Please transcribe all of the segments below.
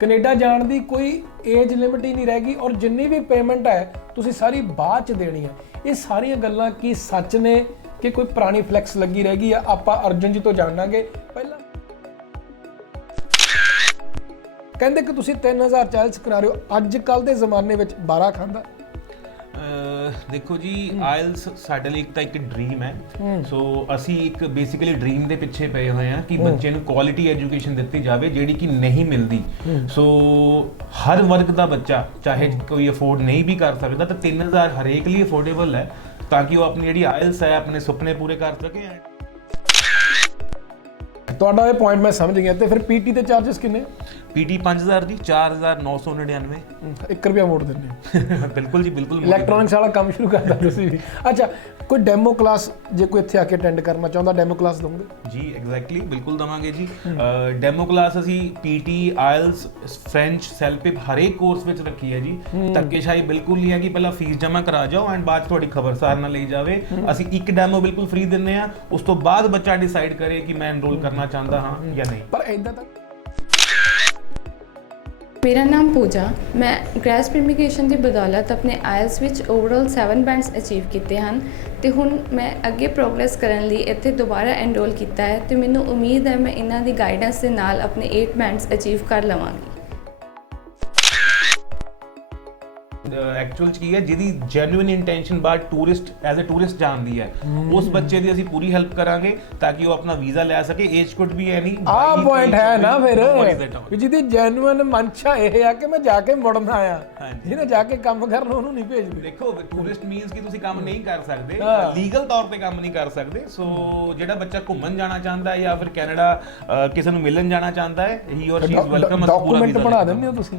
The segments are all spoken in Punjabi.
ਕੈਨੇਡਾ ਜਾਣ ਦੀ ਕੋਈ ਏਜ ਲਿਮਿਟ ਹੀ ਨਹੀਂ ਰਹਿ ਗਈ ਔਰ ਜਿੰਨੀ ਵੀ ਪੇਮੈਂਟ ਹੈ, ਤੁਸੀਂ ਸਾਰੀ ਬਾਅਦ ਚ ਦੇਣੀ ਹੈ। ਇਹ ਸਾਰੀਆਂ ਗੱਲਾਂ ਕੀ ਸੱਚ ਨੇ ਕਿ ਕੋਈ ਪੁਰਾਣੀ ਫਲੈਕਸ ਲੱਗੀ ਰਹਿ ਗਈ ਆ ਆਪਾਂ ਅਰਜਨ ਜੀ ਤੋਂ ਜਾਣਾਂਗੇ। ਪਹਿਲਾਂ ਕਹਿੰਦੇ ਕਿ ਤੁਸੀਂ 3000 ਚਾਰਜ ਕਰਾ ਰਹੇ ਹੋ। ਅੱਜ ਕੱਲ ਦੇ ਜ਼ਮਾਨੇ ਵਿੱਚ 12 ਖਾਂਦਾ। ਦੇਖੋ ਜੀ ਆਇਲਸ ਸਾਡੇ ਲਈ ਇੱਕ ਤਾਂ ਇੱਕ ਡ੍ਰੀਮ ਹੈ। ਸੋ ਅਸੀਂ ਇੱਕ ਬੇਸਿਕਲੀ ਡ੍ਰੀਮ ਦੇ ਪਿੱਛੇ ਪਏ ਹੋਏ ਹਾਂ ਕਿ ਬੱਚੇ ਨੂੰ ਕੁਆਲਿਟੀ ਐਜੂਕੇਸ਼ਨ ਦਿੱਤੀ ਜਾਵੇ ਜਿਹੜੀ ਕਿ ਨਹੀਂ ਮਿਲਦੀ। ਸੋ ਹਰ ਵਰਗ ਦਾ ਬੱਚਾ ਚਾਹੇ ਕੋਈ ਅਫੋਰਡ ਨਹੀਂ ਵੀ ਕਰ ਸਕਦਾ ਤਾਂ 3000 ਹਰੇਕ ਲਈ ਅਫੋਰਡੇਬਲ ਹੈ ਤਾਂ ਕਿ ਉਹ ਆਪਣੀ ਜਿਹੜੀ ਆਇਲਸ ਹੈ ਆਪਣੇ ਸੁਪਨੇ ਪੂਰੇ ਕਰ ਸਕੇ। ਤੁਹਾਡਾ ਇਹ ਪੁਆਇੰਟ ਮੈਂ ਸਮਝ ਗਿਆ। ਤੇ ਫਿਰ ਪੀਟੀ ਦੇ ਚਾਰजेस ਕਿੰਨੇ? ਪੀਟੀ 5000 ਦੀ 4999 1 ਰੁਪਿਆ ਮੋੜ ਦਿੰਦੇ ਬਿਲਕੁਲ ਜੀ ਬਿਲਕੁਲ ਇਲੈਕਟ੍ਰੋਨਿਕਸ ਵਾਲਾ ਕੰਮ ਸ਼ੁਰੂ ਕਰਦਾ ਤੁਸੀਂ ਵੀ। ਅੱਛਾ ਕੋਈ ਡੈਮੋ ਕਲਾਸ ਜੇ ਕੋਈ ਇੱਥੇ ਆ ਕੇ ਅਟੈਂਡ ਕਰਨਾ ਚਾਹੁੰਦਾ ਡੈਮੋ ਕਲਾਸ ਦਵਾਂਗੇ? ਜੀ ਐਗਜ਼ੈਕਟਲੀ ਬਿਲਕੁਲ ਦਵਾਂਗੇ ਜੀ। ਡੈਮੋ ਕਲਾਸ ਅਸੀਂ ਪੀਟੀ ਆਇਲਸ ਫ੍ਰੈਂਚ ਸੈਲਪਿਪ ਹਰੇਕ ਕੋਰਸ ਵਿੱਚ ਰੱਖੀ ਹੈ ਜੀ। ਧੱਕੇਸ਼ਾਹੀ ਬਿਲਕੁਲ ਨਹੀਂ ਹੈ ਕਿ ਪਹਿਲਾਂ ਫੀਸ ਜਮ੍ਹਾਂ ਕਰਾ ਜਾਓ ਐਂਡ ਬਾਅਦ ਤੁਹਾਡੀ ਖਬਰਸਾਰ ਨਾ ਲਈ ਜਾਵੇ। ਅਸੀਂ ਇੱਕ ਡੈਮੋ ਬਿਲਕੁਲ ਫ੍ਰੀ ਦਿੰਨੇ ਆ ਉਸ ਤੋਂ ਬਾਅਦ ਬੱਚਾ ਡਿਸਾਈਡ ਕਰੇ ਕਿ ਮੈਂ ਐਨਰੋਲ ਕਰਨਾ ਚਾਹੁੰਦਾ ਹਾਂ ਜਾਂ ਨਹੀਂ? ਪਰ ਇਦਾਂ ਤਾਂ ਮੇਰਾ ਨਾਮ ਪੂਜਾ ਮੈਂ ਗ੍ਰੈਸਪ ਇਮੀਗ੍ਰੇਸ਼ਨ ਦੀ ਬਦੌਲਤ ਆਪਣੇ ਆਇਲਸ ਵਿੱਚ ਓਵਰਆਲ 7 ਬੈਂਡਸ ਅਚੀਵ ਕੀਤੇ ਹਨ ਤੇ ਹੁਣ ਮੈਂ ਅੱਗੇ ਪ੍ਰੋਗਰੈਸ ਕਰਨ ਲਈ ਇੱਥੇ ਦੁਬਾਰਾ ਐਨਰੋਲ ਕੀਤਾ ਹੈ ਤੇ ਮੈਨੂੰ ਉਮੀਦ ਹੈ ਮੈਂ ਇਹਨਾਂ ਦੀ ਗਾਈਡੈਂਸ ਦੇ ਨਾਲ ਆਪਣੇ 8 ਬੈਂਡਸ ਅਚੀਵ ਕਰ ਲਵਾਂਗੀ। ਐਕਚੁਅਲ ਚ ਕੀ ਹੈ ਜਿਹਦੀ ਜੈਨੂਇਨ ਇੰਟੈਂਸ਼ਨ ਬਾਅਦ ਟੂਰਿਸਟ ਐਜ਼ ਅ ਟੂਰਿਸਟ ਜਾਂਦੀ ਹੈ। ਉਸ ਬੱਚੇ ਦੀ ਅਸੀਂ ਪੂਰੀ ਹੈਲਪ ਕਰਾਂਗੇ ਤਾਂ ਕਿ ਉਹ ਆਪਣਾ ਵੀਜ਼ਾ ਲੈ ਸਕੇ ਏਜ ਕੋਡ ਵੀ ਨਹੀਂ ਆਹ ਪੁਆਇੰਟ ਹੈ ਨਾ ਫਿਰ? ਵੀ ਜਿਹਦੀ ਜੈਨੂਇਨ ਮਨਸ਼ਾ ਇਹ ਆ ਕਿ ਮੈਂ ਜਾ ਕੇ ਮੁੜਨਾ ਆ। ਹਾਂਜੀ। ਜਿਹਨੇ ਜਾ ਕੇ ਕੰਮ ਕਰਨਾ ਉਹਨੂੰ ਨਹੀਂ ਭੇਜਦੇ। ਦੇਖੋ ਟੂਰਿਸਟ ਮੀਨਸ ਕਿ ਤੁਸੀਂ ਕੰਮ ਨਹੀਂ ਕਰ ਸਕਦੇ। ਲੀਗਲ ਤੌਰ ਤੇ ਕੰਮ ਨਹੀਂ ਕਰ ਸਕਦੇ ਸੋ ਜਿਹੜਾ ਬੱਚਾ ਘੁੰਮਣ ਜਾਣਾ ਚਾਹੁੰਦਾ ਹੈ ਜਾਂ ਫਿਰ ਕੈਨੇਡਾ ਕਿਸੇ ਨੂੰ ਮਿਲਣ ਜਾਣਾ ਚਾਹੁੰਦਾ ਹੈ ਹੀ ਔਰ ਸ਼ੀ ਇਜ਼ ਵੈਲਕਮ ਡਾਕੂਮੈਂਟ ਬਣਾ ਦਿੰਦੇ ਹੋ ਤੁਸੀਂ।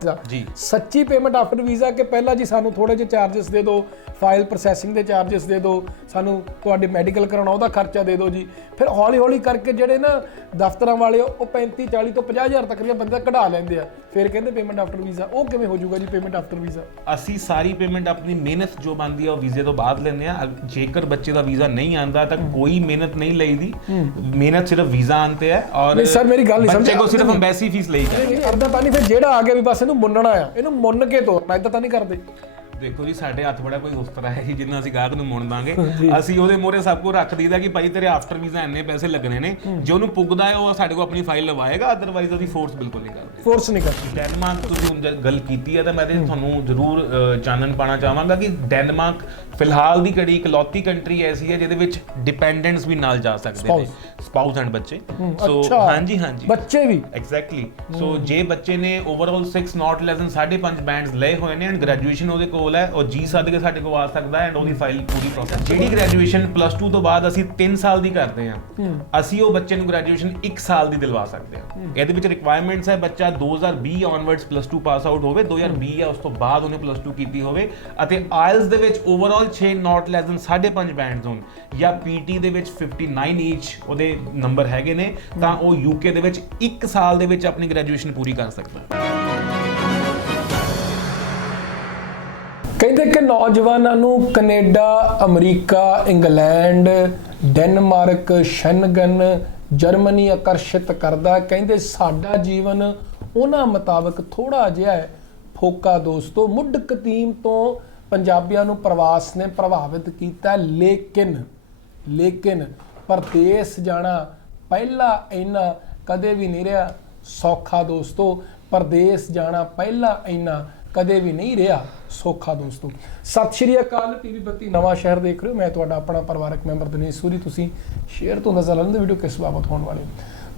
ਵੀਜ਼ਾ ਜੀ। ਸੱਚੀ ਪੇਮੈਂਟ ਆਫਟਰ ਵੀਜ਼ਾ ਕਿ ਪਹਿਲਾਂ ਜੀ ਸਾਨੂੰ ਥੋੜੇ ਜਿਹੇ ਚਾਰजेस ਦੇ ਦਿਓ ਫਾਈਲ ਪ੍ਰੋਸੈਸਿੰਗ ਦੇ ਚਾਰजेस ਦੇ ਦਿਓ ਸਾਨੂੰ ਤੁਹਾਡੇ ਮੈਡੀਕਲ ਕਰਾਉਣਾ ਉਹਦਾ ਖਰਚਾ ਦੇ ਦਿਓ ਜੀ। ਫਿਰ ਹੌਲੀ ਹੌਲੀ ਕਰਕੇ ਜਿਹੜੇ ਨਾ ਦਫ਼ਤਰਾਂ ਵਾਲੇ ਉਹ 35 40 ਤੋਂ 50000 ਤੱਕ ਵੀ ਬੰਦਾ ਕਢਾ ਲੈਂਦੇ ਆ। ਫਿਰ ਕਹਿੰਦੇ ਪੇਮੈਂਟ ਆਫਟਰ ਵੀਜ਼ਾ ਉਹ ਕਿਵੇਂ ਹੋ ਜਾਊਗਾ ਜੀ ਪੇਮੈਂਟ ਆਫਟਰ ਵੀਜ਼ਾ ਅਸੀਂ ਸਾਰੀ ਪੇਮੈਂਟ ਆਪਣੀ ਮਿਹਨਤ ਜੋ ਬੰਦੀ ਆ ਉਹ ਵੀਜ਼ੇ ਤੋਂ ਬਾਅਦ ਲੈਂਦੇ ਆ। ਜੇਕਰ ਬੱਚੇ ਦਾ ਵੀਜ਼ਾ ਨਹੀਂ ਆਂਦਾ ਤਾਂ ਕੋਈ ਮਿਹਨਤ ਨਹੀਂ ਲਈ ਦੀ ਮਿਹਨਤ ਸਿਰਫ ਵੀਜ਼ਾ ਆਂਤੇ ਹੈ ਔਰ ਨਹੀਂ ਸਰ ਮੇਰੀ ਗੱਲ ਨਹੀਂ ਸਮਝੇ ਕੋ ਸਿਰਫ ਅੰਬੈਸੀ ਫੀਸ ਲਈ ਜਾਂਦੇ ਅਰਦਾ ਤਾਂ ਫਿਰ ਜਿਹੜਾ ਆ ਗਿਆ ਵੀ ਬਸ ਇਹਨੂੰ ਮੁੰਨਣਾ ਆ ਇਹਨੂੰ ਮੁੰਨ ਕੇ ਤੋਰਨਾ ਇਦਾਂ ਤਾਂ ਨਹੀਂ ਕਰਦੇ। ਦੇਖੋ ਜੀ ਸਾਡੇ ਹੱਥ ਬੜਾ ਕੋਈ ਉਸ ਤਰ੍ਹਾਂ ਹੈ ਜਿੰਨਾ ਅਸੀਂ ਗਾਹਕ ਨੂੰ ਦਾਂਗੇ। ਅਸੀਂ ਉਹਦੇ ਮੋਰੇ ਸਭ ਕੁਝ ਰੱਖ ਦਈਦਾ ਕਿ ਭਾਈ ਤੇਰੇ ਆਫਟਰ ਵੀਜ਼ਾ ਇੰਨੇ ਪੈਸੇ ਲੱਗਣੇ ਨੇ ਜੇ ਉਹਨੂੰ ਪੁੱਗਦਾ ਹੈ ਉਹ ਸਾਡੇ ਕੋਲ ਆਪਣੀ ਫਾਈਲ ਲਵਾਏਗਾ ਅਦਰਵਾਈਜ਼ ਉਹਦੀ ਫੋਰਸ ਬਿਲਕੁਲ ਨਹੀਂ ਕਰਦੇ। ਫੋਰਸ ਨਹੀਂ ਕਰਦੇ। ਡੈਨਮਾਰਕ ਤੁਸੀਂ ਹੁਣ ਗੱਲ ਕੀਤੀ ਹੈ ਤਾਂ ਮੈਂ ਤੇ ਤੁਹਾਨੂੰ ਜ਼ਰੂਰ ਚਾਨਣ ਪਾਣਾ ਚਾਹਾਂਗਾ ਕਿ ਡੈਨਮਾਰਕ ਫਿਲਹਾਲ ਦੀ ਘੜੀ ਇਕਲੌਤੀ ਕੰਟਰੀ ਐਸੀ ਹੈ ਜਿਹਦੇ ਵਿੱਚ ਡਿਪੈਂਡੈਂਟਸ ਵੀ ਨਾਲ ਜਾ ਸਕਦੇ ਨੇ। ਸਪਾਊਸ ਐਂਡ ਬੱਚੇ। ਸੋ ਅੱਛਾ। ਹਾਂਜੀ ਹਾਂਜੀ। ਬੱਚੇ ਵੀ? ਐਗਜ਼ੈਕਟਲੀ ਸੋ ਜੇ ਬੱਚੇ ਨੇ overall 6 not less than 5.5 bands ਲਏ ਹੋਏ ਨੇ ਐਂਡ ਗ੍ਰੈਜੂਏਸ਼ਨ ਉਹਦੇ ਕੋਲ ਹੈ ਉਹ ਜੀ ਸਦਕੇ ਸਾਡੇ ਕੋਲ ਆ ਸਕਦਾ ਐਂਡ ਉਹਦੀ ਫਾਈਲ ਪੂਰੀ ਪ੍ਰੋਸੈਸ ਜਿਹੜੀ ਗ੍ਰੈਜੂਏਸ਼ਨ ਪਲੱਸ 2 ਤੋਂ ਬਾਅਦ ਅਸੀਂ 3 ਸਾਲ ਦੀ ਕਰਦੇ ਹਾਂ ਅਸੀਂ ਉਹ ਬੱਚੇ ਨੂੰ ਗ੍ਰੈਜੂਏਸ਼ਨ 1 ਸਾਲ ਦੀ ਦਿਲਵਾ ਸਕਦੇ ਹਾਂ। ਇਹਦੇ ਵਿੱਚ ਰਿਕੁਆਇਰਮੈਂਟਸ ਹੈ ਬੱਚਾ 2020 ਆਨਵਰਡਸ ਪਲੱਸ 2 ਪਾਸ ਆਊਟ ਹੋਵੇ 2020 ਹੈ ਉਸ ਤੋਂ ਬਾਅਦ ਉਹਨੇ ਪਲੱਸ 2 ਕੀਤੀ ਹੋਵੇ ਅਤੇ ਆਇਲਸ ਦੇ ਵਿੱਚ overall 6 not less than 5.5 bands ਹੋਣ ਜਾਂ ਪੀਟੀ ਦੇ ਵਿੱਚ 59 ਈਚ ਉਹਦੇ ਨੰਬਰ ਹੈਗੇ ਨੇ, ਤਾਂ ਉਹ ਯੂਕੇ ਦੇ ਵਿੱਚ 1 ਸਾਲ ਦੇ ਵਿੱਚ ਆਪਣੀ ਗ੍ਰੈਜੂਏਸ਼ਨ ਪੂਰੀ ਕਰ ਸਕਦਾ ਹੈ। ਕਹਿੰਦੇ ਕਿ ਨੌਜਵਾਨਾਂ ਨੂੰ Canada, America, England, Denmark, Schengen, Germany ਆਕਰਸ਼ਿਤ ਕਰਦਾ ਕਹਿੰਦੇ ਸਾਡਾ ਜੀਵਨ ਉਹਨਾਂ ਮੁਤਾਬਕ ਥੋੜਾ ਜਿਹਾ ਹੈ। ਫੋਕਾ ਦੋਸਤੋ ਮੁੱਢ ਕਦੀਮ ਤੋਂ ਪੰਜਾਬੀਆਂ ਨੂੰ ਪ੍ਰਵਾਸ ਨੇ ਪ੍ਰਭਾਵਿਤ ਕੀਤਾ ਲੇਕਿਨ ਲੇਕਿਨ ਪਰਦੇਸ ਜਾਣਾ ਪਹਿਲਾ ਇੰਨਾ ਕਦੇ ਵੀ ਨਹੀਂ ਰਿਹਾ। ਸੌਖਾ ਦੋਸਤੋ, ਪਰਦੇਸ ਜਾਣਾ ਪਹਿਲਾ ਇੰਨਾ ਕਦੇ ਵੀ ਨਹੀਂ ਰਿਹਾ। ਸੌਖਾ ਦੋਸਤੋ। ਸਤਿ ਸ਼੍ਰੀ ਅਕਾਲ ਟੀਵੀ ਬੱਤੀ, ਨਵਾਂ ਸ਼ਹਿਰ ਦੇਖ ਰਹੇ ਹੋ। ਮੈਂ ਤੁਹਾਡਾ ਆਪਣਾ ਪਰਿਵਾਰਕ ਮੈਂਬਰ ਦਿਨੇਸ਼ ਸੂਰੀ। ਤੁਸੀਂ ਸ਼ੇਅਰ ਤੋਂ ਨਜ਼ਰ ਆਉਂਦੇ ਵੀਡੀਓ ਕਿਸ ਬਾਬਤ ਹੋਣ ਵਾਲੇ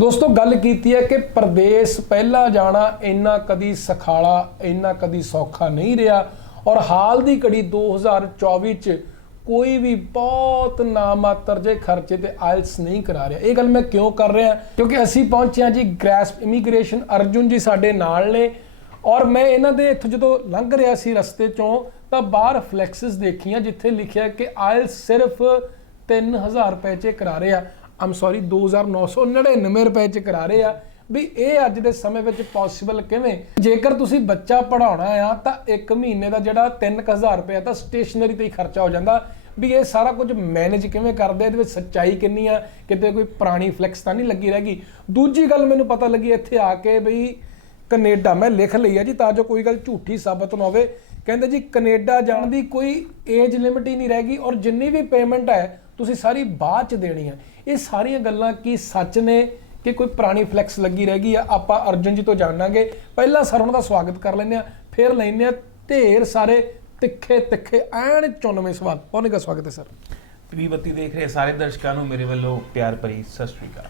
ਦੋਸਤੋ, ਗੱਲ ਕੀਤੀ ਹੈ ਕਿ ਪਰਦੇਸ ਪਹਿਲਾ ਜਾਣਾ ਇੰਨਾ ਕਦੀ ਸਖਾਲਾ, ਇੰਨਾ ਕਦੀ ਸੌਖਾ ਨਹੀਂ ਰਿਹਾ। ਔਰ ਹਾਲ ਦੀ ਘੜੀ 2024 ਚ ਕੋਈ ਵੀ ਬਹੁਤ ਨਾਮਾਤਰ ਜੇ ਖਰਚੇ ਤੇ ਆਇਲਸ ਨਹੀਂ ਕਰਾ ਰਿਹਾ। ਇਹ ਗੱਲ ਮੈਂ ਕਿਉਂ ਕਰ ਰਿਹਾ? ਕਿਉਂਕਿ ਅਸੀਂ ਪਹੁੰਚੇ ਹਾਂ ਜੀ, ਗ੍ਰੈਸਪ ਇਮੀਗ੍ਰੇਸ਼ਨ ਅਰਜੁਨ ਜੀ ਸਾਡੇ ਨਾਲ ਨੇ। ਔਰ ਮੈਂ ਇਹਨਾਂ ਦੇ ਇੱਥੋਂ ਜਦੋਂ ਲੰਘ ਰਿਹਾ ਸੀ ਰਸਤੇ ਚੋਂ, ਤਾਂ ਬਾਹਰ ਫਲੈਕਸਸ ਦੇਖੀਆਂ ਜਿੱਥੇ ਲਿਖਿਆ ਕਿ ਆਇਲਸ ਸਿਰਫ 3000 ਰੁਪਏ 'ਚ ਕਰਾ ਰਹੇ ਆ। ਆਮ ਸੌਰੀ 2999 ਰੁਪਏ 'ਚ ਕਰਾ ਰਹੇ ਆ। ਵੀ ਇਹ ਅੱਜ ਦੇ ਸਮੇਂ ਵਿੱਚ ਪੋਸੀਬਲ ਕਿਵੇਂ? ਜੇਕਰ ਤੁਸੀਂ ਬੱਚਾ ਪੜਾਉਣਾ ਆ, ਤਾਂ ਇੱਕ ਮਹੀਨੇ ਦਾ ਜਿਹੜਾ 3000 ਰੁਪਏ ਤਾਂ ਸਟੇਸ਼ਨਰੀ ਤੇ ਹੀ ਖਰਚਾ ਹੋ ਜਾਂਦਾ। ਵੀ ਇਹ ਸਾਰਾ ਕੁਝ ਮੈਨੇਜ ਕਿਵੇਂ ਕਰਦੇ ਇਹਦੇ ਵਿੱਚ ਸੱਚਾਈ ਕਿੰਨੀ ਆ? ਕਿਤੇ ਕੋਈ ਪੁਰਾਣੀ ਫਲੈਕਸ ਤਾਂ ਨਹੀਂ ਲੱਗੀ ਰਹਿ ਗਈ? ਦੂਜੀ ਗੱਲ ਮੈਨੂੰ ਪਤਾ ਲੱਗੀ ਇੱਥੇ ਆ ਕੇ ਬਈ ਕੈਨੇਡਾ, ਮੈਂ ਲਿਖ ਲਈ ਆ ਜੀ ਤਾਂ ਜੋ ਕੋਈ ਗੱਲ ਝੂਠੀ ਸਾਬਤ ਨਾ ਹੋਵੇ। ਕਹਿੰਦੇ ਜੀ ਕੈਨੇਡਾ ਜਾਣ ਦੀ ਕੋਈ ਏਜ ਲਿਮਿਟ ਹੀ ਨਹੀਂ ਰਹਿ ਗਈ ਔਰ ਜਿੰਨੀ ਵੀ ਪੇਮੈਂਟ ਹੈ, ਤੁਸੀਂ ਸਾਰੀ ਬਾਅਦ ਚ ਦੇਣੀ ਹੈ ਇਹ ਸਾਰੀਆਂ ਗੱਲਾਂ ਕੀ ਸੱਚ ਨੇ? ਕਿ ਕੋਈ ਪੁਰਾਣੀ ਫਲੈਕਸ ਲੱਗੀ ਰਹਿ ਗਈ ਆ ਆਪਾਂ ਅਰਜੁਨ ਜੀ ਤੋਂ ਜਾਣਾਂਗੇ। ਪਹਿਲਾਂ ਸਰ ਉਹਨਾਂ ਦਾ ਸਵਾਗਤ ਕਰ ਲੈਂਦੇ ਆ ਫਿਰ ਲੈਂਦੇ ਆ ਢੇਰ ਸਾਰੇ ਤਿੱਖੇ ਤਿੱਖੇ ਐਨ 94 ਸਵਾਲ। ਬਹੁਤ ਨਿੱਘਾ ਸਵਾਗਤ ਹੈ ਸਰ। ਪੀ ਬੱਤੀ ਦੇਖ ਰਹੇ ਸਾਰੇ ਦਰਸ਼ਕਾਂ ਨੂੰ ਮੇਰੇ ਵੱਲੋਂ ਪਿਆਰ ਭਰੀ ਸਤਿ ਸ਼੍ਰੀ ਅਕਾਲ।